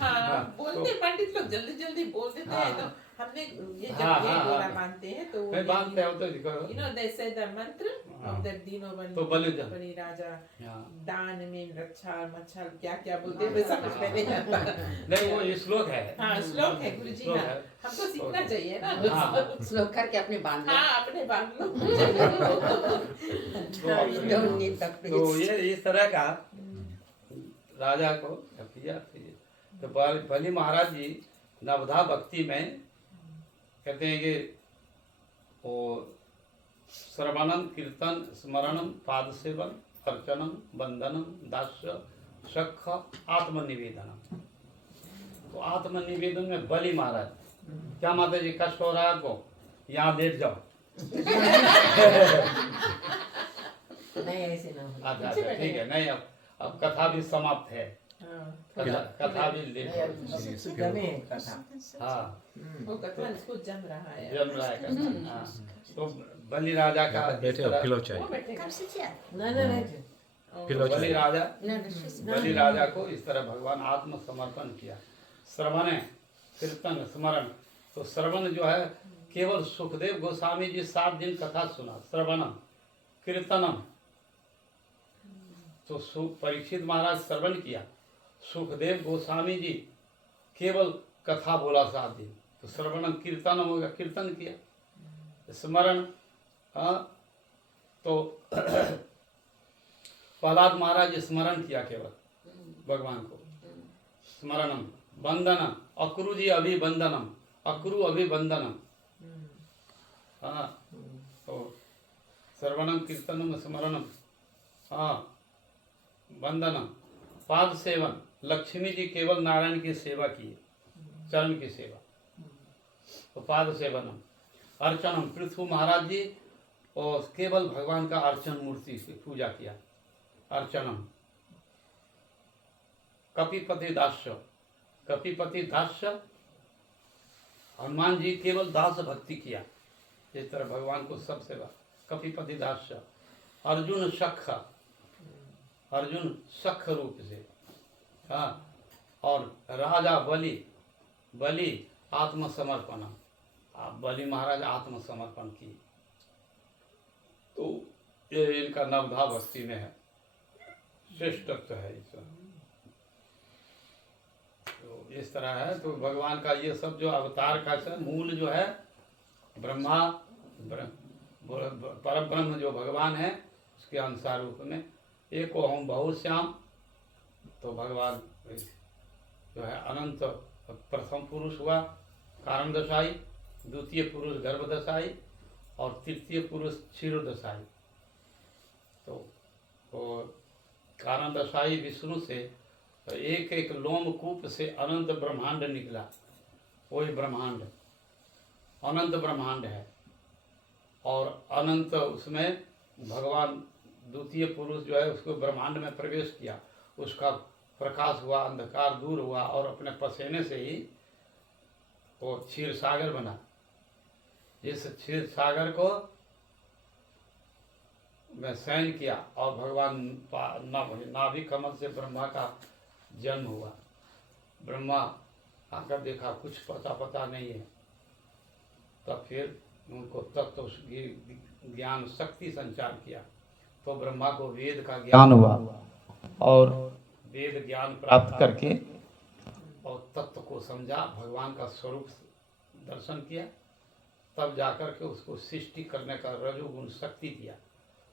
हाँ, बोलते पंडित लोग जल्दी जल्दी बोल देते हैं, तो हमने ये जब हाँ, ये हाँ, डोरा हाँ। बांधते हैं तो मैं बांधते हो तो दिखो। you know they say the mantra हाँ। of the दीनोबंधु तो बलि राजा, हाँ। दान में रक्षा मच्छर क्या क्या बोलते हैं, मैं समझ में नहीं आता। नहीं, वो ये श्लोक है। हाँ, श्लोक है गुरुजी। श्लोक हाँ, है। हमको सीखना चाहिए ना। हाँ। श्लोक करके अपने बांध लो। हाँ, अपने बांध लो। We don't need the तो priest. ये इस तरह का राजा को किया। तो बलि महाराज जी नवधा भक्ति में कहते हैं कि वो श्रवणम कीर्तन स्मरणम पाद सेवन अर्चनम बंदनम दास्य सख आत्मनिवेदनम। तो आत्मनिवेदन में बलि महाराज, क्या माता जी कष्ट हो रहा है आपको, यहाँ लेट जाओ। नहीं ऐसे ना हो। अच्छा अच्छा, ठीक है, नहीं अब कथा भी समाप्त है। कथा भी लेट हो। जमे है कथा। हाँ, वो कथा इसको जम रहा है। जम रहा है कथा। हाँ, तो बलि राजा का बैठे हो, पिलो चाय। वो बैठेगा। Come sit here. नहीं पिलो बलि चाय। राजा No, no, she's बलि राजा को इस तरह भगवान आत्मसमर्पण किया। श्रवण कीर्तन स्मरण, तो श्रवण जो है केवल सुखदेव गोस्वामी जी 7 दिन कथा सुना, श्रवणम कीर्तनम, तो परीक्षित महाराज श्रवण किया, सुखदेव गोस्वामी जी केवल कथा बोला 7 दिन, तो श्रवणम कीर्तनम हो गया, कीर्तन किया। स्मरण, हाँ, तो प्रहलाद महाराज स्मरण किया केवल भगवान को, स्मरणम वंदनम, अक्रू जी अभिवंदनम, अक्रू अभिवंदनम। हाँ, तो श्रवणम कीर्तनम स्मरणम, हाँ, वंदनम, पाद सेवन, लक्ष्मी जी केवल नारायण की सेवा की, चरण की सेवा, तो पाद सेवनम, अर्चनम, पृथ्वी महाराज जी और केवल भगवान का अर्चन मूर्ति से पूजा किया, अर्चनम, कपिपति दास्य, कपिपति दास्य, हनुमान जी केवल दास भक्ति किया, इस तरह भगवान को सब सेवा, कपिपति दास्य, अर्जुन सख, अर्जुन सख रूप से, हाँ, और राजा बलि, बलि आत्मसमर्पण, बलि महाराज आत्मसमर्पण की। तो ये इनका नवधा भक्ति में है, श्रेष्ठत्व है इसका। तो इस तरह है, तो भगवान का ये सब जो अवतार का मूल जो है ब्रह्मा, परम ब्रह्म जो भगवान है उसके अनुसार रूप में एक हम बहुश्याम, तो भगवान जो है अनंत प्रथम पुरुष हुआ कारण दशाई, द्वितीय पुरुष गर्भ दशाई और तृतीय पुरुष क्षीर दशाई। तो कारण दशाई विष्णु से एक एक लोमकूप से अनंत ब्रह्मांड निकला, वही ब्रह्मांड अनंत ब्रह्मांड है। और अनंत उसमें भगवान द्वितीय पुरुष जो है उसको ब्रह्मांड में प्रवेश किया, उसका प्रकाश हुआ, अंधकार दूर हुआ और अपने पसीने से ही वो क्षीर सागर बना। इस क्षीर सागर को में शयन किया और भगवान नाभि कमल से ब्रह्मा का जन्म हुआ। ब्रह्मा आकर देखा कुछ पता नहीं है, तब फिर उनको तत्व ज्ञान शक्ति संचार किया, तो ब्रह्मा को वेद का ज्ञान हुआ और वेद ज्ञान प्राप्त करके और तत्व को समझा, भगवान का स्वरूप दर्शन किया, तब जाकर के उसको सृष्टि करने का रजोगुण शक्ति दिया,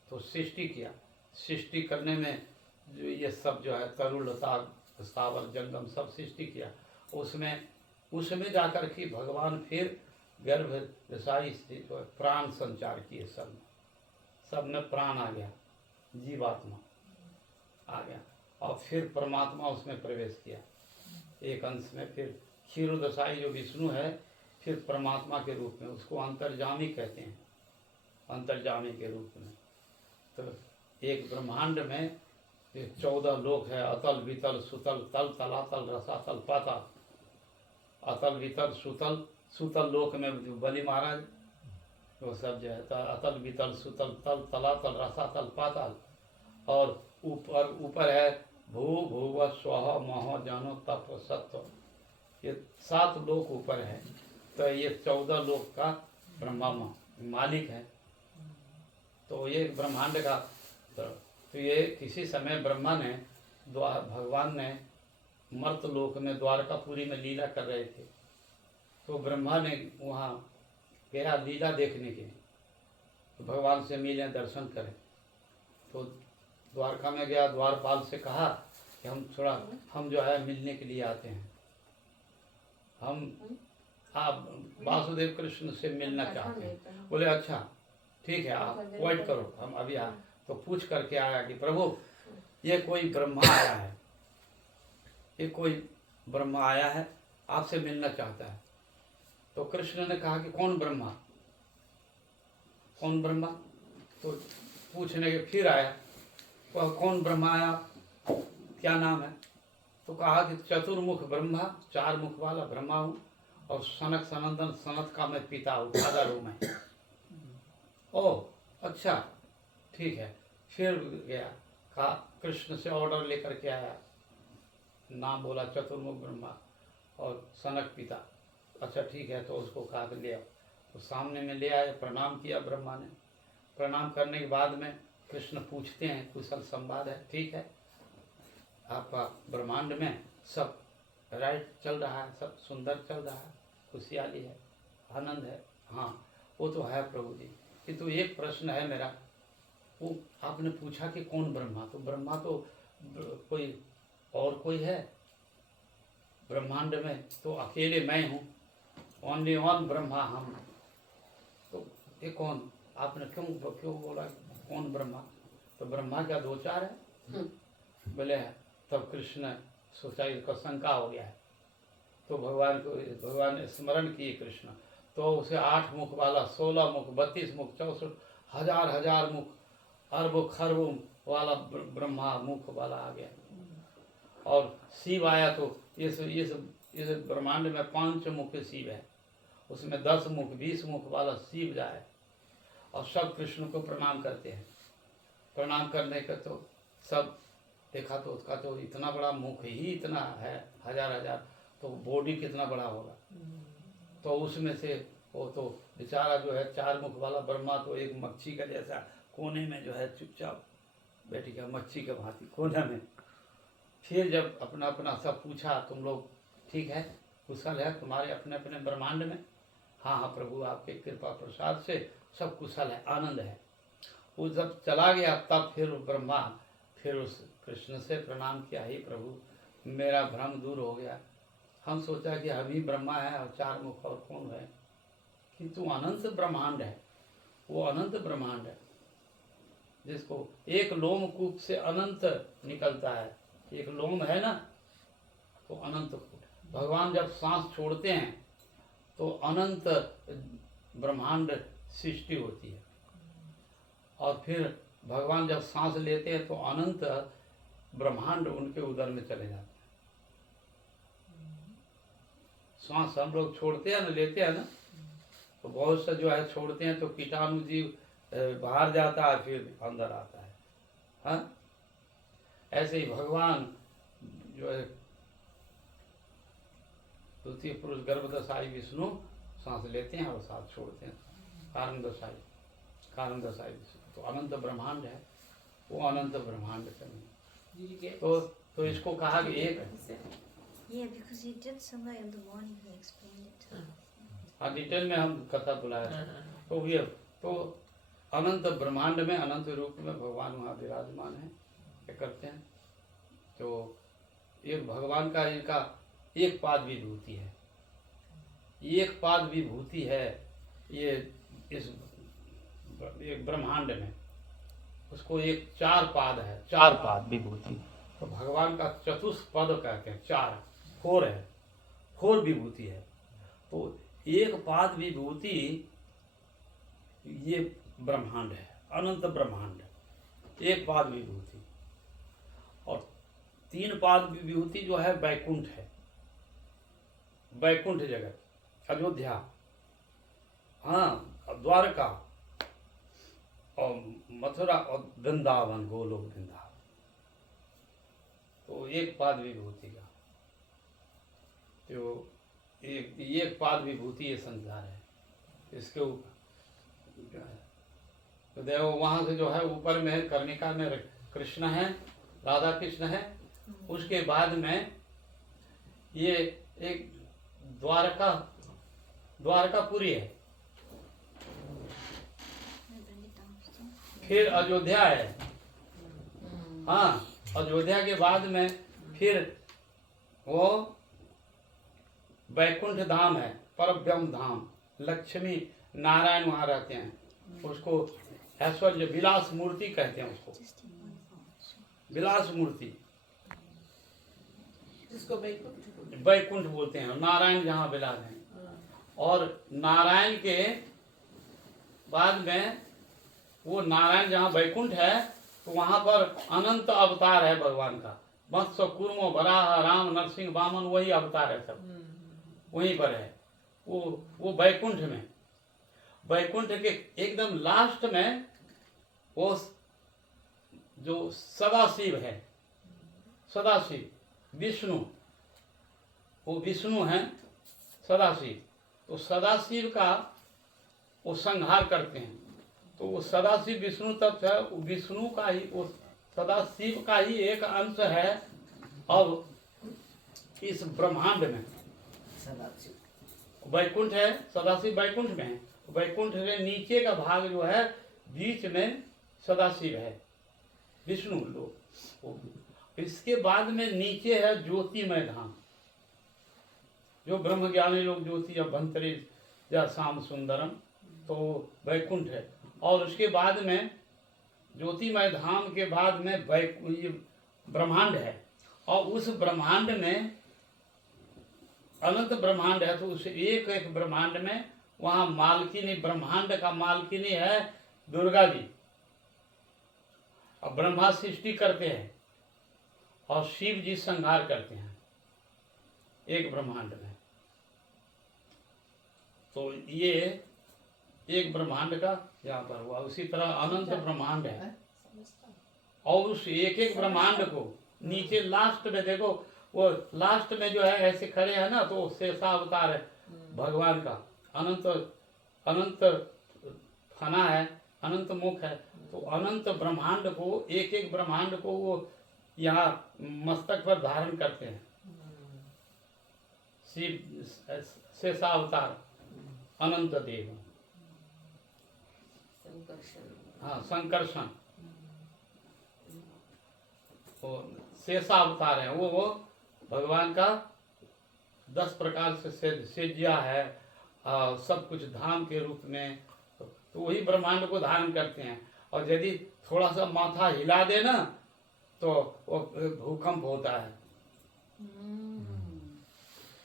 तो सृष्टि किया। सृष्टि करने में जो ये सब जो है तरुलता स्थावर जंगम सब सृष्टि किया, उसमें जाकर के भगवान फिर गर्भ रसाई से जो है प्राण संचार किए, सब में प्राण आ गया, जीवात्मा आ गया और फिर परमात्मा उसमें प्रवेश किया एक अंश में। फिर क्षीरोदशाई जो विष्णु है फिर परमात्मा के रूप में, उसको अंतर्जामी कहते हैं, अंतर्जामी के रूप में। तो एक ब्रह्मांड में 14 लोक है, अतल वितल सुतल तल तलातल रसातल पाताल। अतल वितल सुतल लोक में जो बलि महाराज वो सब जो है अतल वितल सुतल तल तलातल रसातल पाताल, और ऊपर है भू भुव स्वह मह जानो तप सत्व, ये 7 लोक ऊपर है। तो ये 14 लोक का ब्रह्मा मालिक है। तो ये ब्रह्मांड का, तो ये किसी समय ब्रह्मा ने भगवान ने मर्त लोक में द्वारकापुरी में लीला कर रहे थे, तो ब्रह्मा ने वहाँ गया लीला देखने के लिए, तो भगवान से मिले दर्शन करें। तो द्वारका में गया, द्वारपाल से कहा कि हम जो है मिलने के लिए आते हैं, हम आप वासुदेव कृष्ण से मिलना चाहते हैं। बोले अच्छा ठीक है, आप वेट करो, हम अभी आ। तो पूछ करके आया कि प्रभु ये कोई ब्रह्मा आया है, ये कोई ब्रह्मा आया है आपसे मिलना चाहता है। तो कृष्ण ने कहा कि कौन ब्रह्मा, कौन ब्रह्मा? तो पूछने के फिर आया, वह कौन ब्रह्मा आया, क्या नाम है? तो कहा कि चतुर्मुख ब्रह्मा, 4 मुख वाला ब्रह्मा हूँ, और सनक सनंदन सनत का मैं पिता हूँ, फादर हूँ मैं। ओह अच्छा ठीक है। फिर गया, कहा कृष्ण से ऑर्डर लेकर के आया, नाम बोला चतुर्मुख ब्रह्मा और सनक पिता। अच्छा ठीक है, तो उसको कहा कि ले आओ। तो सामने में ले आए, प्रणाम किया ब्रह्मा ने। प्रणाम करने के बाद में कृष्ण पूछते हैं, कुशल संवाद है, ठीक है आपका ब्रह्मांड में सब राइट चल रहा है, सब सुंदर चल रहा है, खुशहाली है, आनंद है? हाँ वो तो है प्रभु जी, किंतु एक प्रश्न है मेरा। वो आपने पूछा कि कौन ब्रह्मा, तो ब्रह्मा तो कोई और कोई है ब्रह्मांड में? तो अकेले मैं हूँ, ओनली वन ब्रह्मा हम। तो ये कौन, आपने क्यों बोला कौन ब्रह्मा? तो ब्रह्मा क्या 2-4 है? बोले तब कृष्ण सोचा इसका शंका हो गया है, तो भगवान ने स्मरण किए कृष्ण, तो उसे 8 मुख वाला, 16 मुख, 32 मुख, 64 हजार मुख, अरब खरब वाला ब्रह्मा मुख वाला आ गया। और शिव आया, तो इस ब्रह्मांड में 5 मुख शिव है, उसमें 10 मुख 20 मुख वाला शिव जाए, और सब कृष्ण को प्रणाम करते हैं। प्रणाम करने का तो सब देखा, तो उसका तो इतना बड़ा मुख ही इतना है, हजार, तो बॉडी कितना बड़ा होगा। तो उसमें से वो तो बेचारा जो है 4 मुख वाला ब्रह्मा तो एक मच्छी का जैसा कोने में जो है चुपचाप बैठी का, मच्छी के भांति कोने में। फिर जब अपना अपना सब पूछा, तुम लोग ठीक है, कुशल है तुम्हारे अपने अपने ब्रह्मांड में? हाँ प्रभु आपके कृपा प्रसाद से सब कुशल है, आनंद है। वो जब चला गया तब फिर ब्रह्मा फिर उस कृष्ण से प्रणाम किया, ही प्रभु मेरा भ्रम दूर हो गया, हम सोचा कि हम ही ब्रह्मा है और 4 मुख और कौन है, किंतु अनंत ब्रह्मांड है, वो अनंत ब्रह्मांड है जिसको एक लोमकूप से अनंत निकलता है। एक लोम है ना, तो अनंत कूट। भगवान जब सांस छोड़ते हैं तो अनंत ब्रह्मांड सृष्टि होती है, और फिर भगवान जब सांस लेते हैं तो अनंत ब्रह्मांड उनके उदर में चले जाते हैं। सांस हम लोग छोड़ते हैं ना, लेते हैं ना, तो बहुत से जो है छोड़ते हैं तो कीटाणु जीव बाहर जाता है फिर अंदर आता है। हाँ, ऐसे ही भगवान जो है द्वितीय पुरुष गर्भदशाई विष्णु सांस लेते हैं और सांस छोड़ते हैं, कारण दशाई विष्णु। तो अनंत ब्रह्मांड है, वो अनंत ब्रह्मांड करेंगे। Did you get तो इसको कहा कि एक Yeah, because he did somewhere in the morning. He explained it. हाँ डिटेल में हम कथा बुलाया था। तो ये तो अनंत ब्रह्मांड में अनंत रूप में भगवान वहाँ विराजमान है, क्या करते हैं। तो एक भगवान का इनका एक पाद विभूति है, एक पाद विभूति है ये इस एक ब्रह्मांड में, उसको एक चार पाद है, चार पाद विभूति। तो भगवान का चतुष्पद कहते हैं, चार फोर है, फोर विभूति है। तो एक पाद विभूति ये ब्रह्मांड है, अनंत ब्रह्मांड, एक पाद विभूति। और तीन पाद विभूति जो है वैकुंठ है, वैकुंठ जगत, अयोध्या, हाँ द्वारका और मथुरा और वृंदावन, गोलोक वृंदावन। तो एक पाद विभूति का तो एक पाद विभूति ये संसार है, इसके ऊपर क्या है। तो देखो वहाँ से जो है ऊपर में कर्णिका में कृष्ण है, राधा कृष्ण है, उसके बाद में ये एक द्वारकापुरी है, फिर अयोध्या है। हाँ, अयोध्या के बाद में फिर वो वैकुंठ धाम है, परब्रह्म धाम, लक्ष्मी नारायण वहाँ रहते हैं, उसको ऐश्वर्य विलास मूर्ति कहते हैं, उसको विलास मूर्ति, इसको वैकुंठ वैकुंठ बोलते हैं। नारायण जहाँ विलास हैं, और नारायण के बाद में वो नारायण जहाँ वैकुंठ है तो वहाँ पर अनंत अवतार है भगवान का, मत्स्य कूर्मो वराह राम नरसिंह वामन, वही अवतार है सब, वहीं पर है वो वैकुंठ में। वैकुंठ के एकदम लास्ट में वो जो सदाशिव है, सदाशिव विष्णु, वो विष्णु हैं सदाशिव। तो सदाशिव का वो संहार करते हैं। तो वो सदाशिव विष्णु तत्व है, विष्णु का ही, वो सदाशिव का ही एक अंश है अब इस ब्रह्मांड में। वैकुंठ है, सदाशिव वैकुंठ में है, वैकुंठ के नीचे का भाग जो है बीच में सदाशिव है, विष्णु लोग। इसके बाद में नीचे है ज्योतिमय धाम, जो ब्रह्म ज्ञानी लोग ज्योति या भंतरी या शाम सुंदरम, तो वैकुंठ है। और उसके बाद में ज्योतिमय धाम के बाद में ये ब्रह्मांड है, और उस ब्रह्मांड में अनंत ब्रह्मांड है। तो उस एक एक ब्रह्मांड में वहाँ मालकिनी, ब्रह्मांड का मालकिनी है दुर्गा जी, और ब्रह्मा सृष्टि करते हैं और शिव जी संहार करते हैं एक ब्रह्मांड में। तो ये एक ब्रह्मांड का यहाँ पर हुआ। उसी तरह अनंत ब्रह्मांड है, और उस एक एक ब्रह्मांड को नीचे लास्ट में देखो, वो लास्ट में जो है ऐसे खड़े हैं ना, तो शेषावतार है भगवान का, अनंत अनंत फना है, अनंत मुख है। तो अनंत ब्रह्मांड को, एक एक ब्रह्मांड को वो यहाँ मस्तक पर धारण करते हैं, शिव शेषावतार अनंत देव। हाँ, संकर्षण, वो शेषावतार है, वो भगवान का 10 प्रकार से सेज्या है, सब कुछ धाम के रूप में। तो वही ब्रह्मांड को धारण करते हैं। और यदि थोड़ा सा माथा हिला दे ना तो वो भूकंप होता है,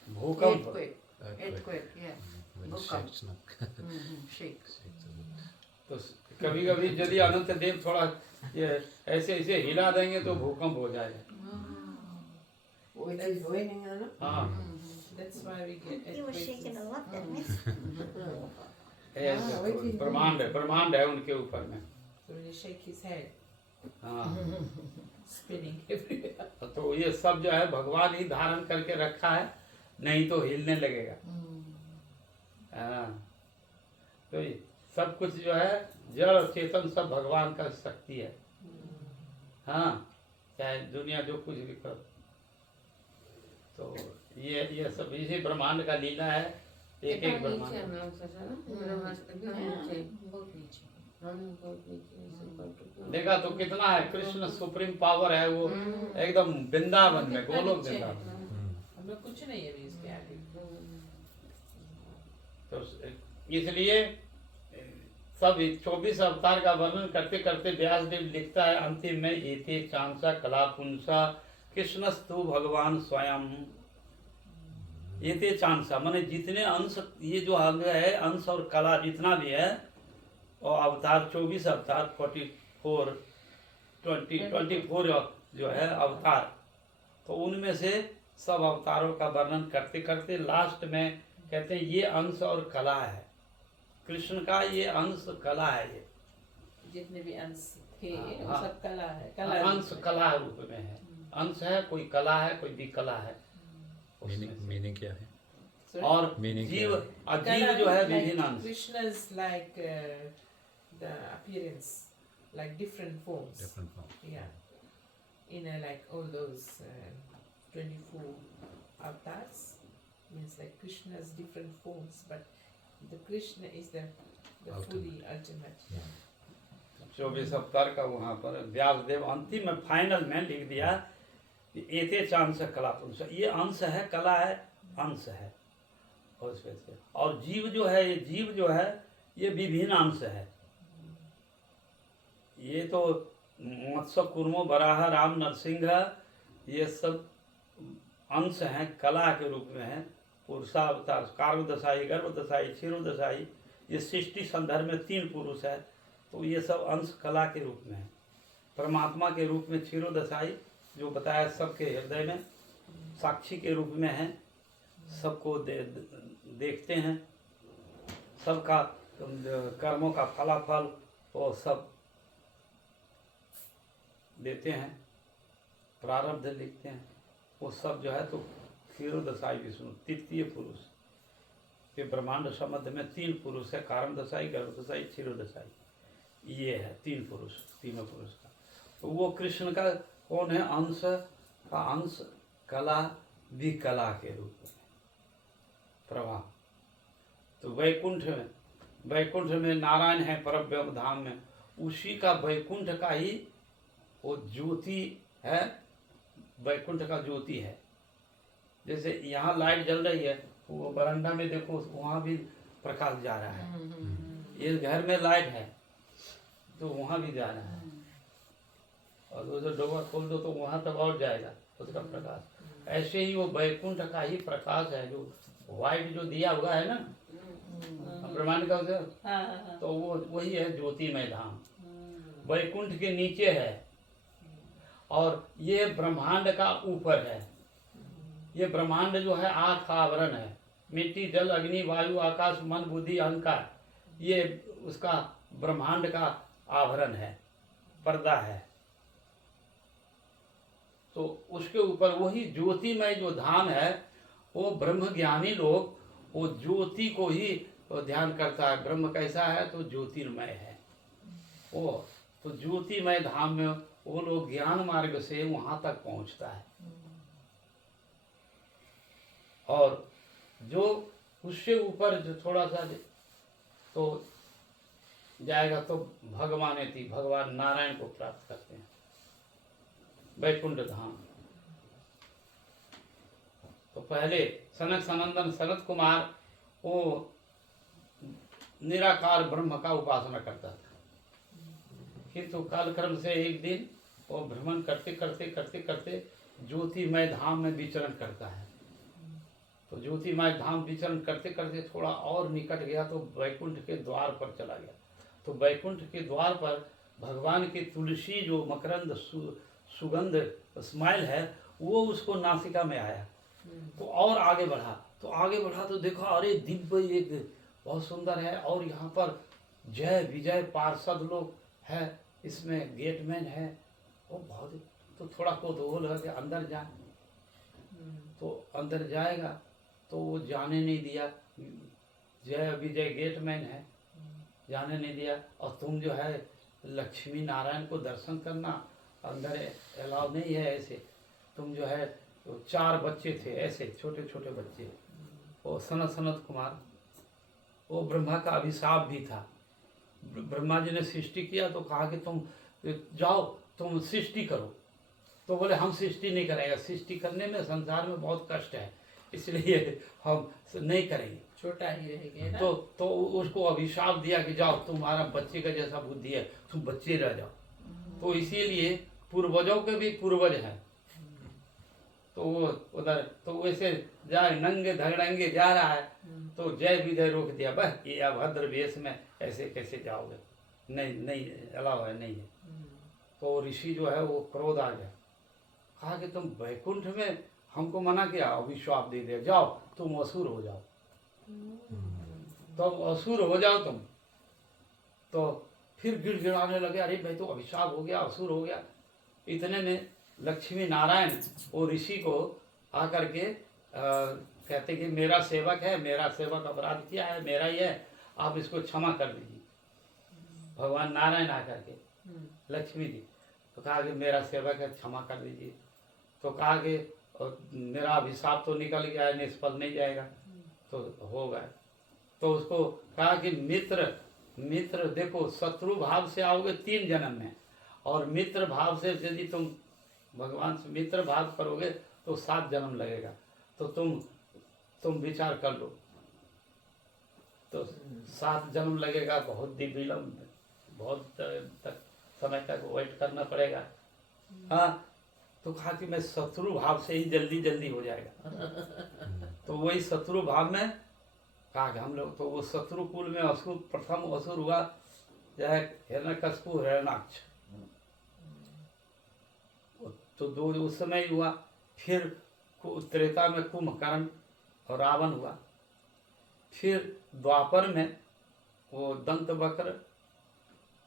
भूकंप। तो कभी कभी यदि अनंत देव थोड़ा ये ऐसे ऐसे हिला देंगे तो भूकंप हो जाएगा। हाँ, That's why we get He was earthquakes. shaking a lot, that means. ऐसे वही चीज़। ब्रह्मांड है उनके ऊपर में। So when you shake his head, हाँ spinning everywhere. तो ये सब जो है भगवान ही धारण करके रखा है, नहीं तो हिलने लगेगा। हाँ तो ये सब कुछ जो है जड़ और चेतन सब भगवान का शक्ति है। हाँ चाहे दुनिया जो कुछ भी करो, तो ये सब इसी ब्रह्मांड का लीला है। एक एक ब्रह्मांड बहुत नीचे। देखा तो कितना है, कृष्ण सुप्रीम पावर है वो, एकदम वृंदावन में, गोलोक वृंदावन। हम लोग कुछ नहीं है अभी इसके आगे। तो इसलिए सब 24 अवतार का वर्णन करते करते व्यासदेव लिखता है अंतिम में, एते चांसा कला पुंसा कृष्णस्तु भगवान स्वयं। एते चांसा माने जितने अंश, ये जो अंग है अंश और कला जितना भी है, और अवतार 24 अवतार 24 जो है अवतार, तो उनमें से सब अवतारों का वर्णन करते करते लास्ट में कहते हैं ये अंश और कला है कृष्ण का, ये अंश कला है। ये जितने भी अंश थे वो हाँ। सब कला है, कला अंश कला रूप में है, अंश है, कोई कला है, कोई भी कला है उसमें से। मीनिंग क्या है? Sorry? और Meaning जीव क्या और जीव जो है विभिन्न अंश। Krishna's like the appearance, like different forms. Different form. Yeah, in like all those 24 avatars, means like Krishna's different forms, but the Krishna is the Ultimate. fully ultimate. Yeah. 24 अवतार का वहाँ पर व्यासदेव अंतिम में फाइनल में लिख दिया कि एते चांस कला पुंस, ये अंश है, कला है, अंश है। और इस वजह से और जीव जो है, ये जीव जो है ये विभिन्न अंश है। ये तो मत्स्य कुर्मो बराह राम नरसिंह ये सब अंश हैं, कला के रूप में है। पुरुषावतार कार्वदशाई, गर्भदशाई, क्षीरोदशाई, ये सृष्टि संदर्भ में 3 पुरुष है, तो ये सब अंश कला के रूप में है। परमात्मा के रूप में क्षीरोदशाई जो बताया सबके हृदय में साक्षी के रूप में है, सबको देखते हैं, सबका कर्मों का फलाफल वो सब देते हैं, प्रारब्ध लिखते हैं, वो सब जो है तो क्षीरोदशाई विष्णु तृतीय पुरुष के ब्रह्मांड संबंध में 3 पुरुष है, कारण दशाई, गर्भदशाई, क्षीरोदशाई, ये है 3 पुरुष, तीनों पुरुष का। तो वो कृष्ण का कौन है? अंश का अंश, कला भी कला के रूप में प्रभाव। तो वैकुंठ में नारायण है परब्रह्म धाम में, उसी का वैकुंठ का ही वो ज्योति है, वैकुंठ का ज्योति है। जैसे यहाँ लाइट जल रही है, वो बरामदा में देखो वहाँ भी प्रकाश जा रहा है। इस घर में लाइट है तो वहाँ भी जा रहा है, और वो जो डोबा खोल दो तो वहाँ तक और जाएगा उसका प्रकाश। ऐसे ही वो वैकुंठ का ही प्रकाश है, जो व्हाइट जो दिया हुआ है ना ब्रह्मांड का उसे, तो वो वही है ज्योतिमय धाम, वैकुंठ के नीचे है, और ये ब्रह्मांड का ऊपर है। ये ब्रह्मांड जो है 8 आवरण है, मिट्टी, जल, अग्नि, वायु, आकाश, मन, बुद्धि, अहंकार, ये उसका ब्रह्मांड का आवरण है, पर्दा है। तो उसके ऊपर वही ज्योतिमय जो धाम है, वो ब्रह्म ज्ञानी लोग वो ज्योति को ही ध्यान करता है। ब्रह्म कैसा है? तो ज्योतिर्मय है वो, तो ज्योतिमय धाम में वो लोग ज्ञान मार्ग से वहां तक पहुंचता है। और जो उससे ऊपर जो थोड़ा सा तो जाएगा तो भगवान नारायण को प्राप्त करते हैं, वैकुंठ धाम। तो पहले सनक सनंदन सनत कुमार वो निराकार ब्रह्म का उपासना करता था, किंतु कालक्रम से एक दिन वो भ्रमण करते करते ज्योतिमय धाम में विचरण करता है। तो ज्योतिमय धाम विचरण करते करते थोड़ा और निकट गया तो वैकुंठ के द्वार पर चला गया। तो वैकुंठ के द्वार पर भगवान की तुलसी जो मकरंद सुगंध स्माइल है वो उसको नासिका में आया। तो और आगे बढ़ा तो देखा अरे दिव्य एक बहुत सुंदर है। और यहाँ पर जय विजय पार्षद लोग है, इसमें गेटमैन है, वो बहुत, तो थोड़ा कौतूहल है कि अंदर जाए। तो अंदर जाएगा तो वो जाने नहीं दिया, जय विजय गेटमैन है, जाने नहीं दिया। और तुम जो है लक्ष्मी नारायण को दर्शन करना, अंदर अलाउ नहीं है ऐसे। तुम जो है, तो 4 बच्चे थे ऐसे छोटे छोटे बच्चे, वो सनत कुमार, वो ब्रह्मा का अभिशाप भी था। ब्रह्मा जी ने सृष्टि किया तो कहा कि तुम जाओ तुम सृष्टि करो, तो बोले हम सृष्टि नहीं करेंगे, सृष्टि करने में संसार में बहुत कष्ट है, इसलिए हम नहीं करेंगे। छोटा ही रह गया ना। तो उसको अभिशाप दिया कि जाओ, तुम्हारा बच्चे का जैसा बुद्धि है, तुम बच्चे रह जाओ। तो इसीलिए पूर्वजों के भी पूर्वज हैं, तो वो उधर तो वैसे जा नंगे धड़ंगे जा रहा है, तो जय विजय रोक दिया, बस ये अभद्र वेश में ऐसे कैसे जाओगे, नहीं अलाउ है, नहीं है। तो ऋषि जो है वो क्रोध आ गया, कहा कि तुम वैकुंठ में हमको मना किया, अभिशाप दे दिया, जाओ तुम असुर हो जाओ, तो असुर हो जाओ तुम। तो फिर गिड़गिड़ाने लगे, अरे भाई तो अभिशाप हो गया, असुर हो गया। इतने में लक्ष्मी नारायण वो ऋषि को आकर के कहते कि मेरा सेवक है, मेरा सेवक अपराध किया है, मेरा ही है, आप इसको क्षमा कर दीजिए। भगवान नारायण आकर के लक्ष्मी जी तो कहा कि मेरा सेवक है, क्षमा कर दीजिए। तो कहा कि मेरा अभिशाप तो निकल गया है, निष्फल नहीं जाएगा, तो हो गया। तो उसको कहा कि मित्र देखो, शत्रु भाव से आओगे 3 जन्म में, और मित्र भाव से यदि तुम भगवान से मित्र भाव करोगे तो 7 जन्म लगेगा, तो तुम विचार कर लो, तो 7 जन्म लगेगा, बहुत दिन विलम्ब, बहुत तक समय तक वेट करना पड़ेगा। हाँ, तो कहा कि मैं शत्रु भाव से ही जल्दी हो जाएगा। तो वही शत्रु भाव में कहा कि हम लोग, तो वो शत्रु कुल में असुर, प्रथम असुर हुआ जो है हिरण्यकशिपु हिरण्याक्ष, तो 2 उस समय हुआ। फिर त्रेता में कुंभकर्ण और रावण हुआ। फिर द्वापर में वो दंत वक्र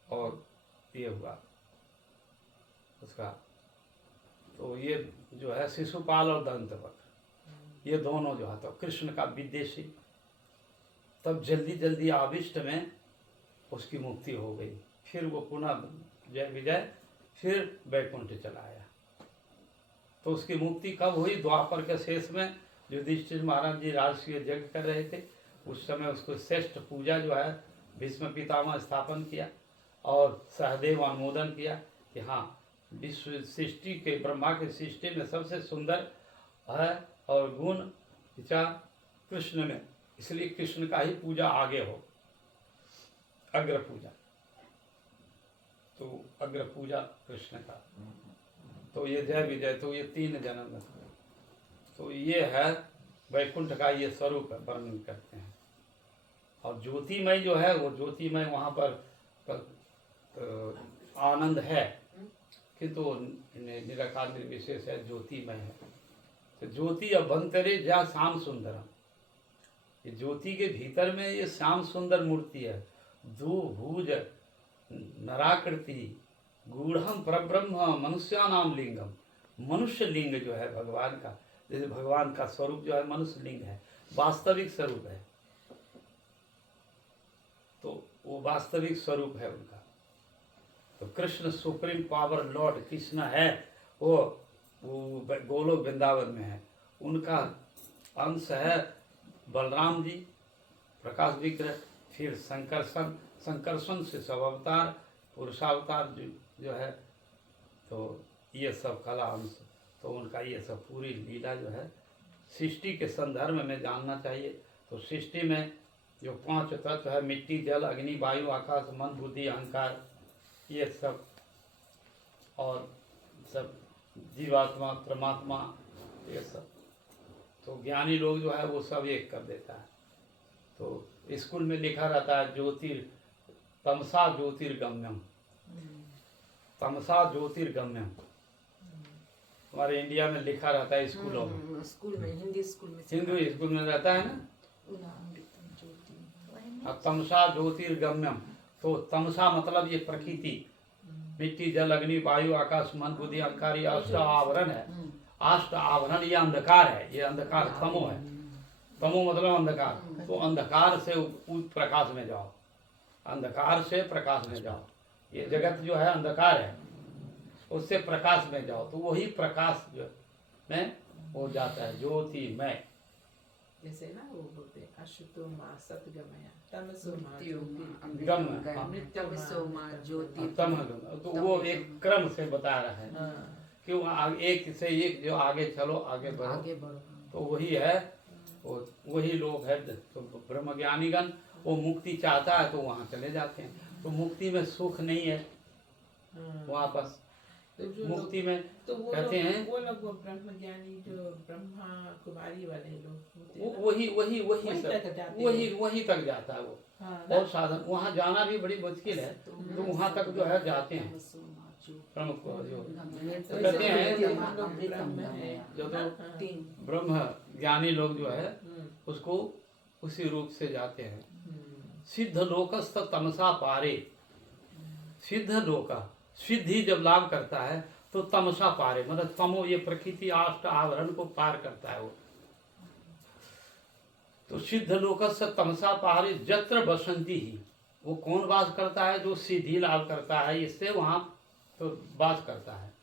और ये हुआ उसका, तो ये जो है शिशुपाल और दंत वक्र, ये दोनों जो है, तो कृष्ण का विदेशी, तब जल्दी आविष्ट में उसकी मुक्ति हो गई। फिर वो पुनः जय विजय फिर वैकुंठ चला आया। तो उसकी मुक्ति कब हुई? द्वापर के शेष में युधिष्ठिर महाराज जी राजसूय यज्ञ कर रहे थे, उस समय उसको श्रेष्ठ पूजा जो है भीष्म पितामह स्थापन किया और सहदेव अनुमोदन किया कि हाँ, विश्व सृष्टि के ब्रह्मा के सृष्टि में सबसे सुंदर है और गुण विचार कृष्ण में, इसलिए कृष्ण का ही पूजा आगे हो, अग्र पूजा, तो अग्र पूजा कृष्ण का। तो ये जय विजय, तो ये 3 जन्म में, तो ये है वैकुंठ का ये स्वरूप है, वर्णन करते हैं। और ज्योतिमय जो है वो ज्योतिमय वहाँ पर आनंद है, किंतु निराकार निर्विशेष है, ज्योतिमय है। तो ज्योति अभ्यंतरे जा श्याम सुंदरम, ये ज्योति के भीतर में ये श्याम सुंदर मूर्ति है। द्विभुज नराकृति गूढ़म परब्रह्म मनुष्यानाम लिंगम, मनुष्य लिंग जो है भगवान का, जैसे भगवान का स्वरूप जो है मनुष्य लिंग है, वास्तविक स्वरूप है, तो वो वास्तविक स्वरूप है उनका। तो Krishna supreme power Lord Krishna है, वो गोलोक वृंदावन में है, उनका अंश है बलराम जी प्रकाश विग्रह, फिर संकर्षण से सब अवतार, पुरुषावतार जो है, तो ये सब कला अंश, तो उनका ये सब पूरी लीला जो है सृष्टि के संदर्भ में जानना चाहिए। तो सृष्टि में जो 5 तत्व है, मिट्टी जल अग्नि वायु आकाश मन बुद्धि अहंकार, ये सब, और सब जीवात्मा परमात्मा, ये सब, तो ज्ञानी लोग जो है वो सब एक कर देता है। तो स्कूल में लिखा रहता है तमसा ज्योतिर्गम्यम, तमसा ज्योतिर्गम्यम, हमारे इंडिया में लिखा रहता है स्कूलों में, स्कूल में, हिंदी स्कूल में हिंदू स्कूल में रहता है ना, Why अब तमसा ज्योतिर्गम्यम, तो तमसा मतलब ये प्रकृति, मिट्टी जल अग्नि वायु आकाश मन बुद्धि अहंकार, ये अष्ट आवरण है। अष्ट आवरण ये अंधकार है, ये अंधकार तमो है। तमो मतलब अंधकार, तो अंधकार से प्रकाश में जाओ, अंधकार से प्रकाश में जाओ। ये जगत जो है अंधकार है, उससे प्रकाश में जाओ, तो वही प्रकाश जो में हो जाता है, ज्योतिमय। जैसे ना वो बोलते हैं अशुतो मा सतगमया तमसो मा गम, मृत्युमसो मा ज्योति। तम, तो वो एक क्रम से बता रहा है कि वो एक से एक जो आगे चलो, आगे बढ़ो, आगे बढ़ो। तो वही है, वही लोग है। तो ब्रह्म ज्ञानीगण वो मुक्ति चाहता है तो वहाँ चले जाते हैं। तो मुक्ति में सुख नहीं है, वापस तो जो मुक्ति में तो वो कहते हैं वो लोग वो ब्रह्मज्ञानी जो ब्रह्मा कुमारी वाले लोग होते हैं ना, वही वही वही वहीं सब, तक जाते वही हैं। वही तक जाता है वो। हाँ, और साधन वहाँ जाना भी बड़ी मुश्किल है, तो वहाँ तक जो है जाते हैं प्रमुख को जो तो कहते हैं जैसे हम लोग ब्रह्म है, जो तो हाँ, ब्रह्म ज्ञानी लोग जो है उसको उसी रूप से जाते हैं। सिद्ध लोकस्त तमसा पारे, सिद्ध लोका, सिद्धि जब लाभ करता है तो तमसा पारे मतलब तमो, ये प्रकृति अष्ट आवरण को पार करता है वो। तो सिद्ध लोकस्त तमसा पारे जत्र बसंती ही, वो कौन वास करता है? जो सिद्धि लाभ करता है, इससे वहां तो वास करता है।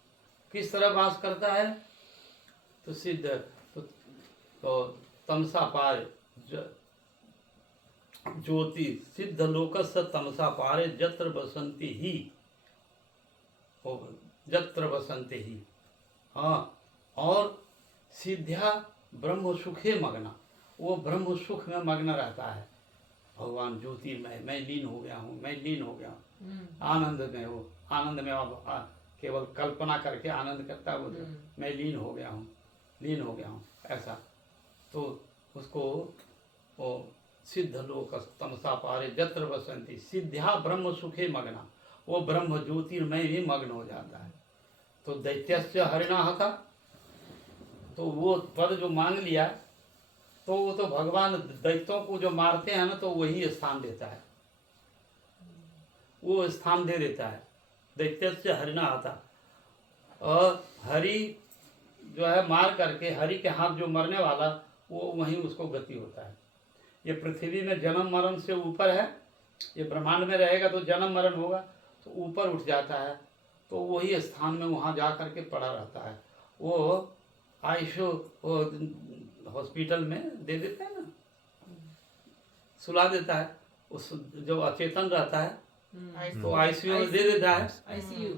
किस तरह वास करता है? तो सिद्ध तो तमसा पार ज्योति, सिद्ध लोकस्य तमसा पारे जत्र बसंती ही, जत्र बसंती ही। हाँ, और सिद्ध्या ब्रह्म सुखे मग्ना, वो ब्रह्म सुख में मग्न रहता है। भगवान ज्योतिर्मय, मैं लीन हो गया हूँ, मैं लीन हो गया हूँ आनंद में। वो आनंद में अब केवल कल्पना करके आनंद करता है वो, मैं लीन हो गया हूँ, लीन हो गया हूँ ऐसा। तो उसको वो सिद्ध लोक तमसा पारे जत्र बसंती, सिद्ध्या ब्रह्म सुखे मग्ना, वो ब्रह्म ज्योतिर्मय भी मग्न हो जाता है। तो दैत्यस्य हरिणा था, तो वो पद जो मांग लिया, तो वो तो भगवान दैत्यों को जो मारते हैं ना, तो वही स्थान देता है, वो स्थान दे देता है। दैत्यस्य हरिणा था, और हरि जो है मार करके, हरि के हाथ जो मरने वाला, वो वहीं उसको गति होता है। ये पृथ्वी में जन्म मरण से ऊपर है, ये ब्रह्मांड में रहेगा तो जन्म मरण होगा, तो ऊपर उठ जाता है, तो वही स्थान में वहाँ जा करके पड़ा रहता है। वो आयुषो वो हॉस्पिटल में दे देता है ना, सुला देता है, उस जो अचेतन रहता है तो आईसीयू में दे देता है। ICU,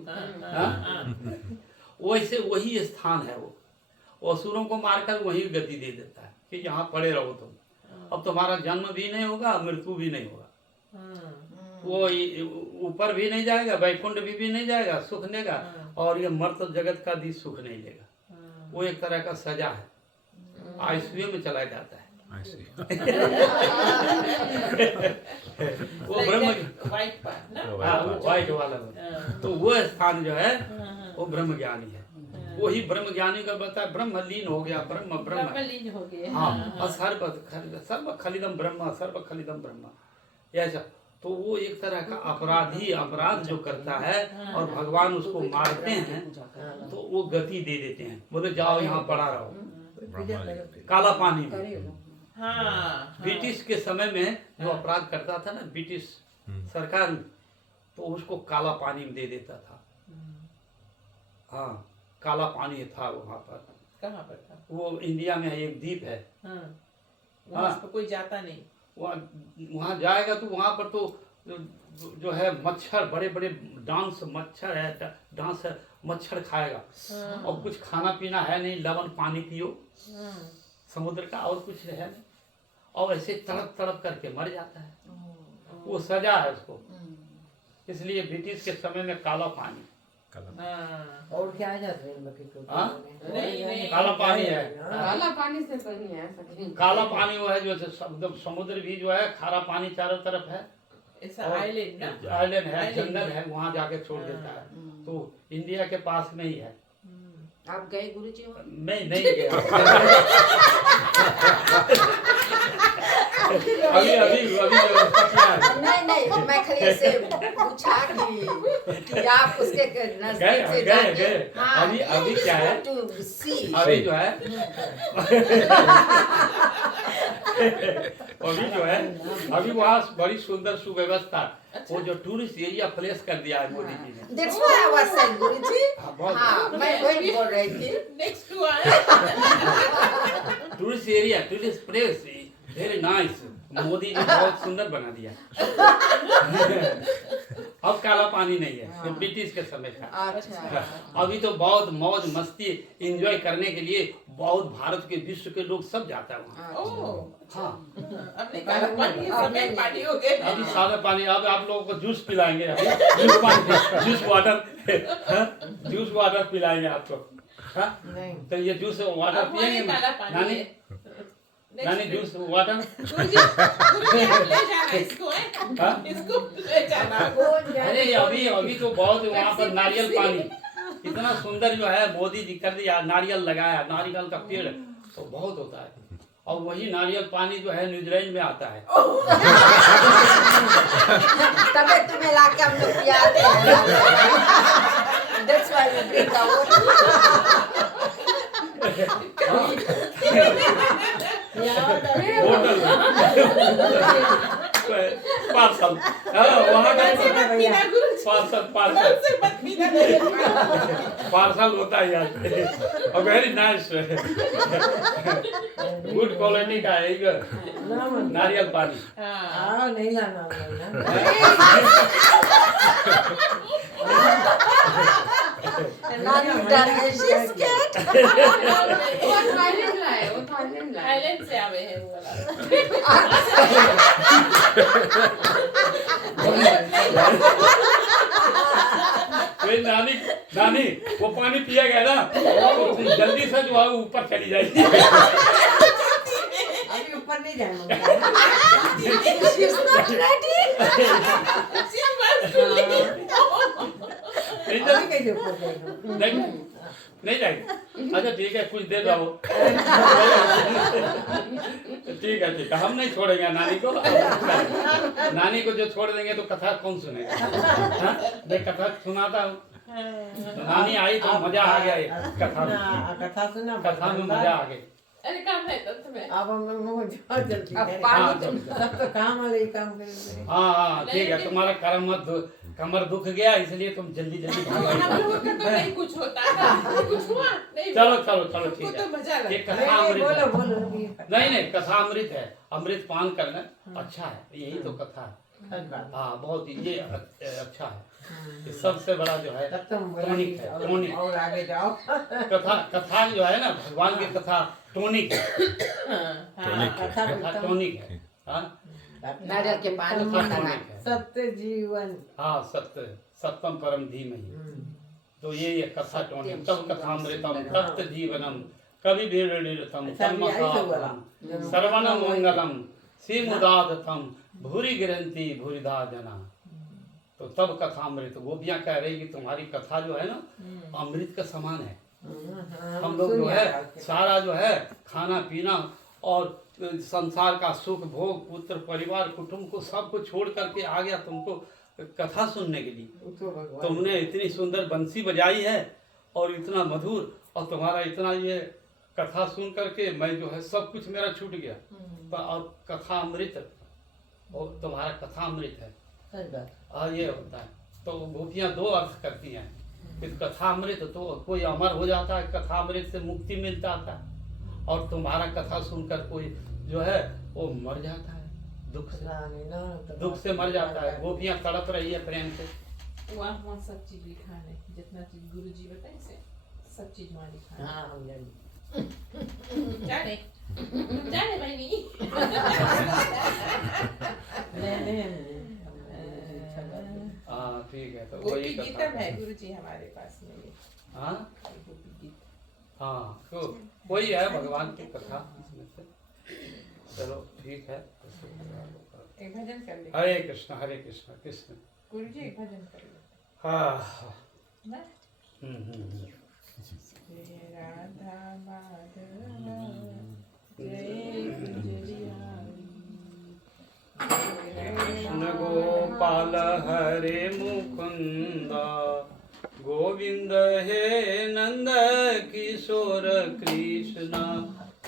वैसे वही स्थान है वो असुरों को मारकर वही गति दे देता है कि यहाँ पड़े रहो तुम, अब तुम्हारा जन्म भी नहीं होगा, मृत्यु भी नहीं होगा। वो ऊपर भी नहीं जाएगा, वैकुंठ भी नहीं जाएगा, सुख लेगा, और ये मर्त जगत का भी सुख नहीं लेगा। वो एक तरह का सजा है, आईसीयू में चला जाता है। वो ब्रह्म व्हाइट पार्ट ना, व्हाइट वाला, तो वो स्थान जो है वो ब्रह्म ज्ञानी है। वही ब्रह्म ज्ञानी का बताया, ब्रह्म लीन हो गया, ब्रह्म ब्रह्म लीन हो गए। हाँ, और सर्व खलिदम ब्रह्म, सर्व खलिदम ब्रह्म, ऐसा। तो वो एक तरह का अपराधी अपराध जो करता है और भगवान उसको मारते हैं, तो वो गति दे देते हैं, बोले जाओ यहाँ पड़ा रहो काला पानी में। हाँ, ब्रिटिश के समय में जो अपराध करता था ना ब्रिटिश सरकार, तो उसको काला पानी में दे देता था। हाँ, काला पानी था वहाँ पर। कहाँ पर था? वो इंडिया में एक द्वीप है, वहाँ पर कोई जाता नहीं। वहाँ जाएगा तो वहाँ पर तो जो है मच्छर, बड़े बड़े डांस मच्छर है, डांस है, मच्छर खाएगा। और कुछ खाना पीना है नहीं, लवण पानी पियो समुद्र का, और कुछ है नहीं, और ऐसे तड़प तड़प करके मर जाता है। वो सजा है उसको, इसलिए ब्रिटिश के समय में काला पानी। और क्या आ जाता है नहीं, काला पानी है, काला पानी से तो नहीं है ऐसा। काला पानी वो है जो समुद्र भी जो है, खारा पानी चारों तरफ है, ऐसा आइलैंड ना, आइलैंड है, जंगल है, वहाँ जाके छोड़ देता है। तो इंडिया के पास में ही है। आप गए गुरुजी? मैं नहीं गया। अभी अभी व्यवस्था किया है। नहीं मैं खाली ऐसे पूछा कि आप उसके नजदीक से गए जाके गए हाँ अभी क्या है टू सी अभी जो है अभी जो है अभी वहाँ बड़ी सुंदर सुव्यवस्था वो जो टूरिस्ट एरिया प्लेस कर दिया है मोदी जी ने। That's why I was saying गुरुजी हाँ, बहुत हाँ मैं वही बोल रही थी Next one. Tourist area tourist place very nice Modi ji बहुत सुंदर बना दिया। अब काला पानी नहीं है ये ब्रिटिश के समय का। अच्छा अभी तो बहुत मौज मस्ती एंजॉय करने के लिए बहुत भारत के विश्व के लोग सब जाता है वहाँ। Oh. हाँ अपने काला पानी समय पानी हो गए। अभी सादा पानी अब आप लोगों को जूस पिलाएंगे अभी जूस वाटर पिलाएंगे आपको। हाँ नहीं तो ये जूस वाटर अब वही पिएंगे काला पानी नानी है। नानी जूस वाटर। गुरुजी आप ले जाना इसको है हाँ? इसको ले जाना। अरे अभी तो बहुत वहाँ पर नारियल पानी इतना सुंदर जो है मोदी जी कर दिया नारियल लगाया नारियल का पेड़ तो बहुत होता है और वही नारियल पानी जो है न्यूजीलैंड में आता है। तबे तुम्हें लाके हम लोग पियाते हैं that's why we drink the hotel parcel वहाँ का से मत पीना गुरुजी। पार्सल से मत पीना। पार्सल होता है यार और वेरी नाइस गुड क्वालिटी का है ये नारियल पानी। हाँ नहीं लाना नानी डर गई शी इज स्कैर्ड वो थाईलैंड लाए वो थाईलैंड लाए थाईलैंड से आवे है वो वाला। नानी नानी वो पानी पिया गया ना तो जल्दी से जो है ऊपर चली जाएगी। अभी ऊपर नहीं जाना she is not ready She wants to leave. नहीं अभी कैसे ऊपर जाएगा नहीं नहीं जाएगी। अच्छा ठीक है कुछ दे दो ठीक है हम नहीं छोड़ेंगे नानी को। नानी को जो छोड़ देंगे तो कथा कौन सुनेगा। हाँ? मैं कथा सुनाता हूँ नानी आई तो मजा आ गया ये कथा में। कथा सुना कथा में मजा आ गई। अरे काम है तब में। अब हम लोग बहुत जल्दी अब करें। पानी हाँ, तुम सब तो काम वाले ही काम करेंगे हाँ ठीक है तुम्हारा कमर दुख गया इसलिए तुम जल्दी जल्दी हम भागो। लोगों का तो नहीं कुछ होता है। कुछ हुआ नहीं। चलो हमको ठीक तो है मजा ये लगता है। कथा अमृत बोलो है। बोलो अभी नहीं कथा अमृत है अमृत पान करना अच्छा है यही तो कथा है। सच बात हाँ बहुत ये अच्छा है ये सबसे बड़ा जो है तब तुम बोला टॉनिक है टॉनिक और आगे जाओ कथा जो है ना भगवान की कथा टॉनिक है कथा कथा टॉनिक है। हाँ नारियल के पानी कथा पीना टॉनिक है। सत्य जीवन हाँ सत्यम परम धीमहि तो ये कथा टॉनिक तब कथामृतम तप्त जीवनम कवि वीरतम सर्वनम मंगलम श्रीमुदातम भूरि गिरंती भूरिदा जना। तो तब कथामृत गोपियां कह रही कि तुम्हारी कथा जो है ना अमृत का समान है। हम लोग जो है सारा जो है खाना पीना और संसार का सुख भोग पुत्र परिवार कुटुंब को सबको छोड़ करके आ गया तुमको कथा सुनने के लिए। तुमने इतनी सुंदर बंसी बजाई है और इतना मधुर और तुम्हारा इतना ये कथा सुन करके मैं जो है सब कुछ मेरा छूट गया। और कथा अमृत और तुम्हारा कथा अमृत है सच बात और ये होता है। तो गोपियाँ दो अर्थ करती हैं कि कथा अमृत तो कोई अमर हो जाता है कथा अमृत से मुक्ति मिल जाता है और तुम्हारा कथा सुनकर कोई जो है वो मर जाता है दुख से मर जाता है। गोपियाँ तड़प रही है प्रेम से। वहाँ सब चीज लिखा है जितना चीज गुरुजी बताए से सब चीज वहाँ लिखा है। हाँ हम जाएंगे जाने भाई नहीं। हाँ ठीक है तो गोपी वही गीतम कथा है गुरुजी हमारे पास में ये हाँ गोपी गीत। हाँ तो वही है भगवान की कथा इसमें से। चलो ठीक है एक भजन कर ले हरे कृष्ण कृष्ण गुरुजी एक भजन कर ले हाँ ना हम्म। जय राधा माधव जय गुजरिया कृष्ण गोपाल हरे मुकुंद गोविंद हे नंद किशोर कृष्ण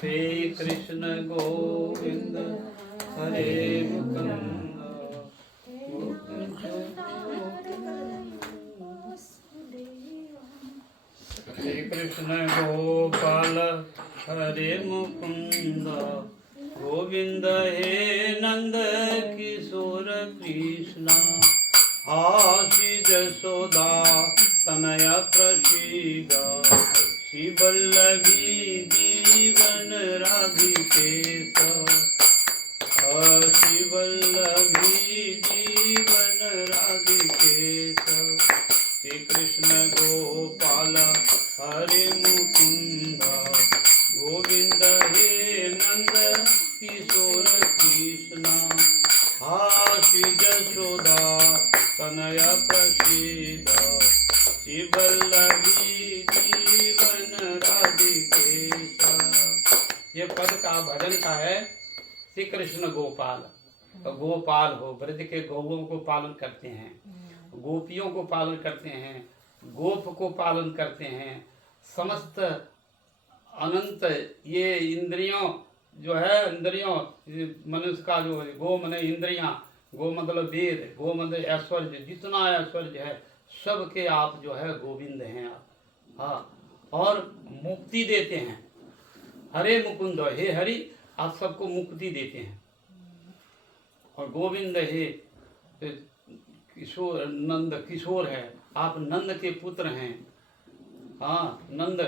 हे कृष्ण गोविंद हरे मुकुंद हे कृष्ण गोपाल हरे मुकुंद गोविंद हे नंद किशोर कृष्ण आशी जसोदा तनय प्रसीद श्री वल्लभी जीवन राधिकेश श्री वल्लभी जीवन राधिकेश श्री कृष्ण गोपाल हरे मुकुंद गोविंद हे नंद किशोर कृष्ण आशी जसोदा तनय प्रसीद श्री वल्लभी जीवन राधिकेश। ये पद का भजन का है। श्री कृष्ण गोपाल, गोपाल हो, ब्रज के गौओं को पालन करते हैं, गोपियों को पालन करते हैं, गोप को पालन करते हैं, समस्त अनंत ये इंद्रियों जो है, इंद्रियों मनुष्य का जो गो मन इंद्रियां, गो मतलब वेद, गो मतलब ऐश्वर्य, जितना ऐश्वर्य है सबके आप जो है गोविंद हैं आप। हाँ, और मुक्ति देते हैं। हरे मुकुंद, हे हरि आप सबको मुक्ति देते हैं। और गोविंद हे किशोर, नंद किशोर है, आप नंद के पुत्र हैं। हाँ, नंद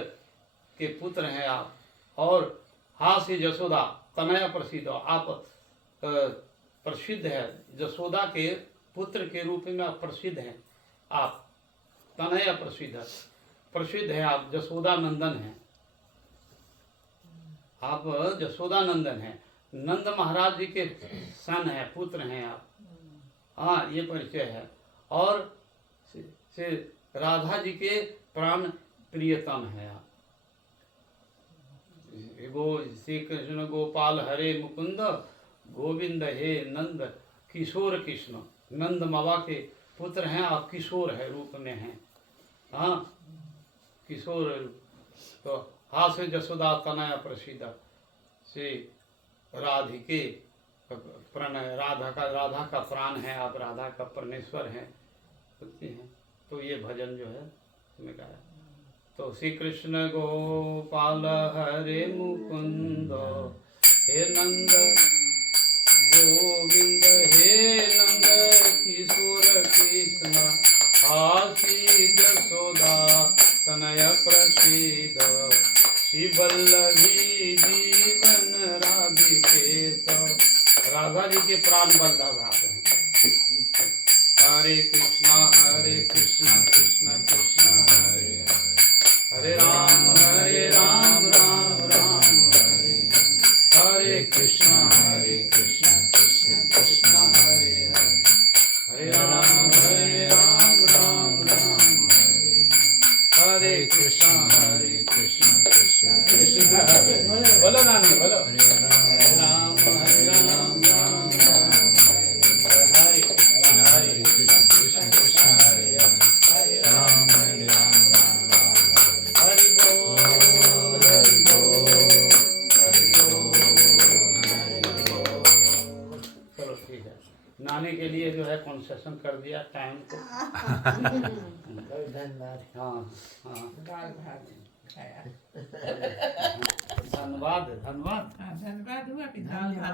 के पुत्र हैं आप। और हास्य जसोदा तनया प्रसिद्ध, आप प्रसिद्ध है, जसोदा के पुत्र के रूप में आप प्रसिद्ध हैं। आप तनया प्रसिद्ध है, आप जसोदा नंदन हैं, आप जसोदा नंदन हैं, नंद महाराज जी के सन है, पुत्र हैं आप। हाँ, ये परिचय है। और से राधा जी के प्राण प्रियतम है आप। श्री कृष्ण गोपाल हरे मुकुंद गोविंद हे नंद किशोर कृष्ण, नंद मावा के पुत्र हैं आप, किशोर है रूप में हैं। हाँ, किशोर। तो हास्य जसोदा तनया प्रसिद्ध श्री राधिके प्रणय, राधा का प्राण है आप, राधा का परमेश्वर है, तो ये भजन जो है तुम्हें कहा। तो श्री कृष्ण गोपाल हरे मुकुंद हे नंद गोविंद हे नंद किशोर कृष्ण हासी जसोदा तनय प्रसीद श्री वल्लभी जीवन राधिकेश। राधा जी के प्राण वल्लभ आप हैं। हरे कृष्णा कृष्णा कृष्णा हरे हरे, हरे राम राम राम हरे हरे कृष्णा कृष्णा कृष्णा हरे हरे, हरे राम राम हरे हरे कृष्णा कृष्णा कृष्णा हरे। बोलो ना, बोलो हरे राम राम हरे कृष्णा कृष्णा हरे हरे राम हरि बोल हरि बोल हरि बोल। चलो ठीक है, नाने के लिए जो है कंसेशन कर दिया टाइम को। धन्यवाद। हाँ हाँ, दाल भात खाया। धन्यवाद धन्यवाद। हाँ, धन्यवाद हुआ कि दाल भात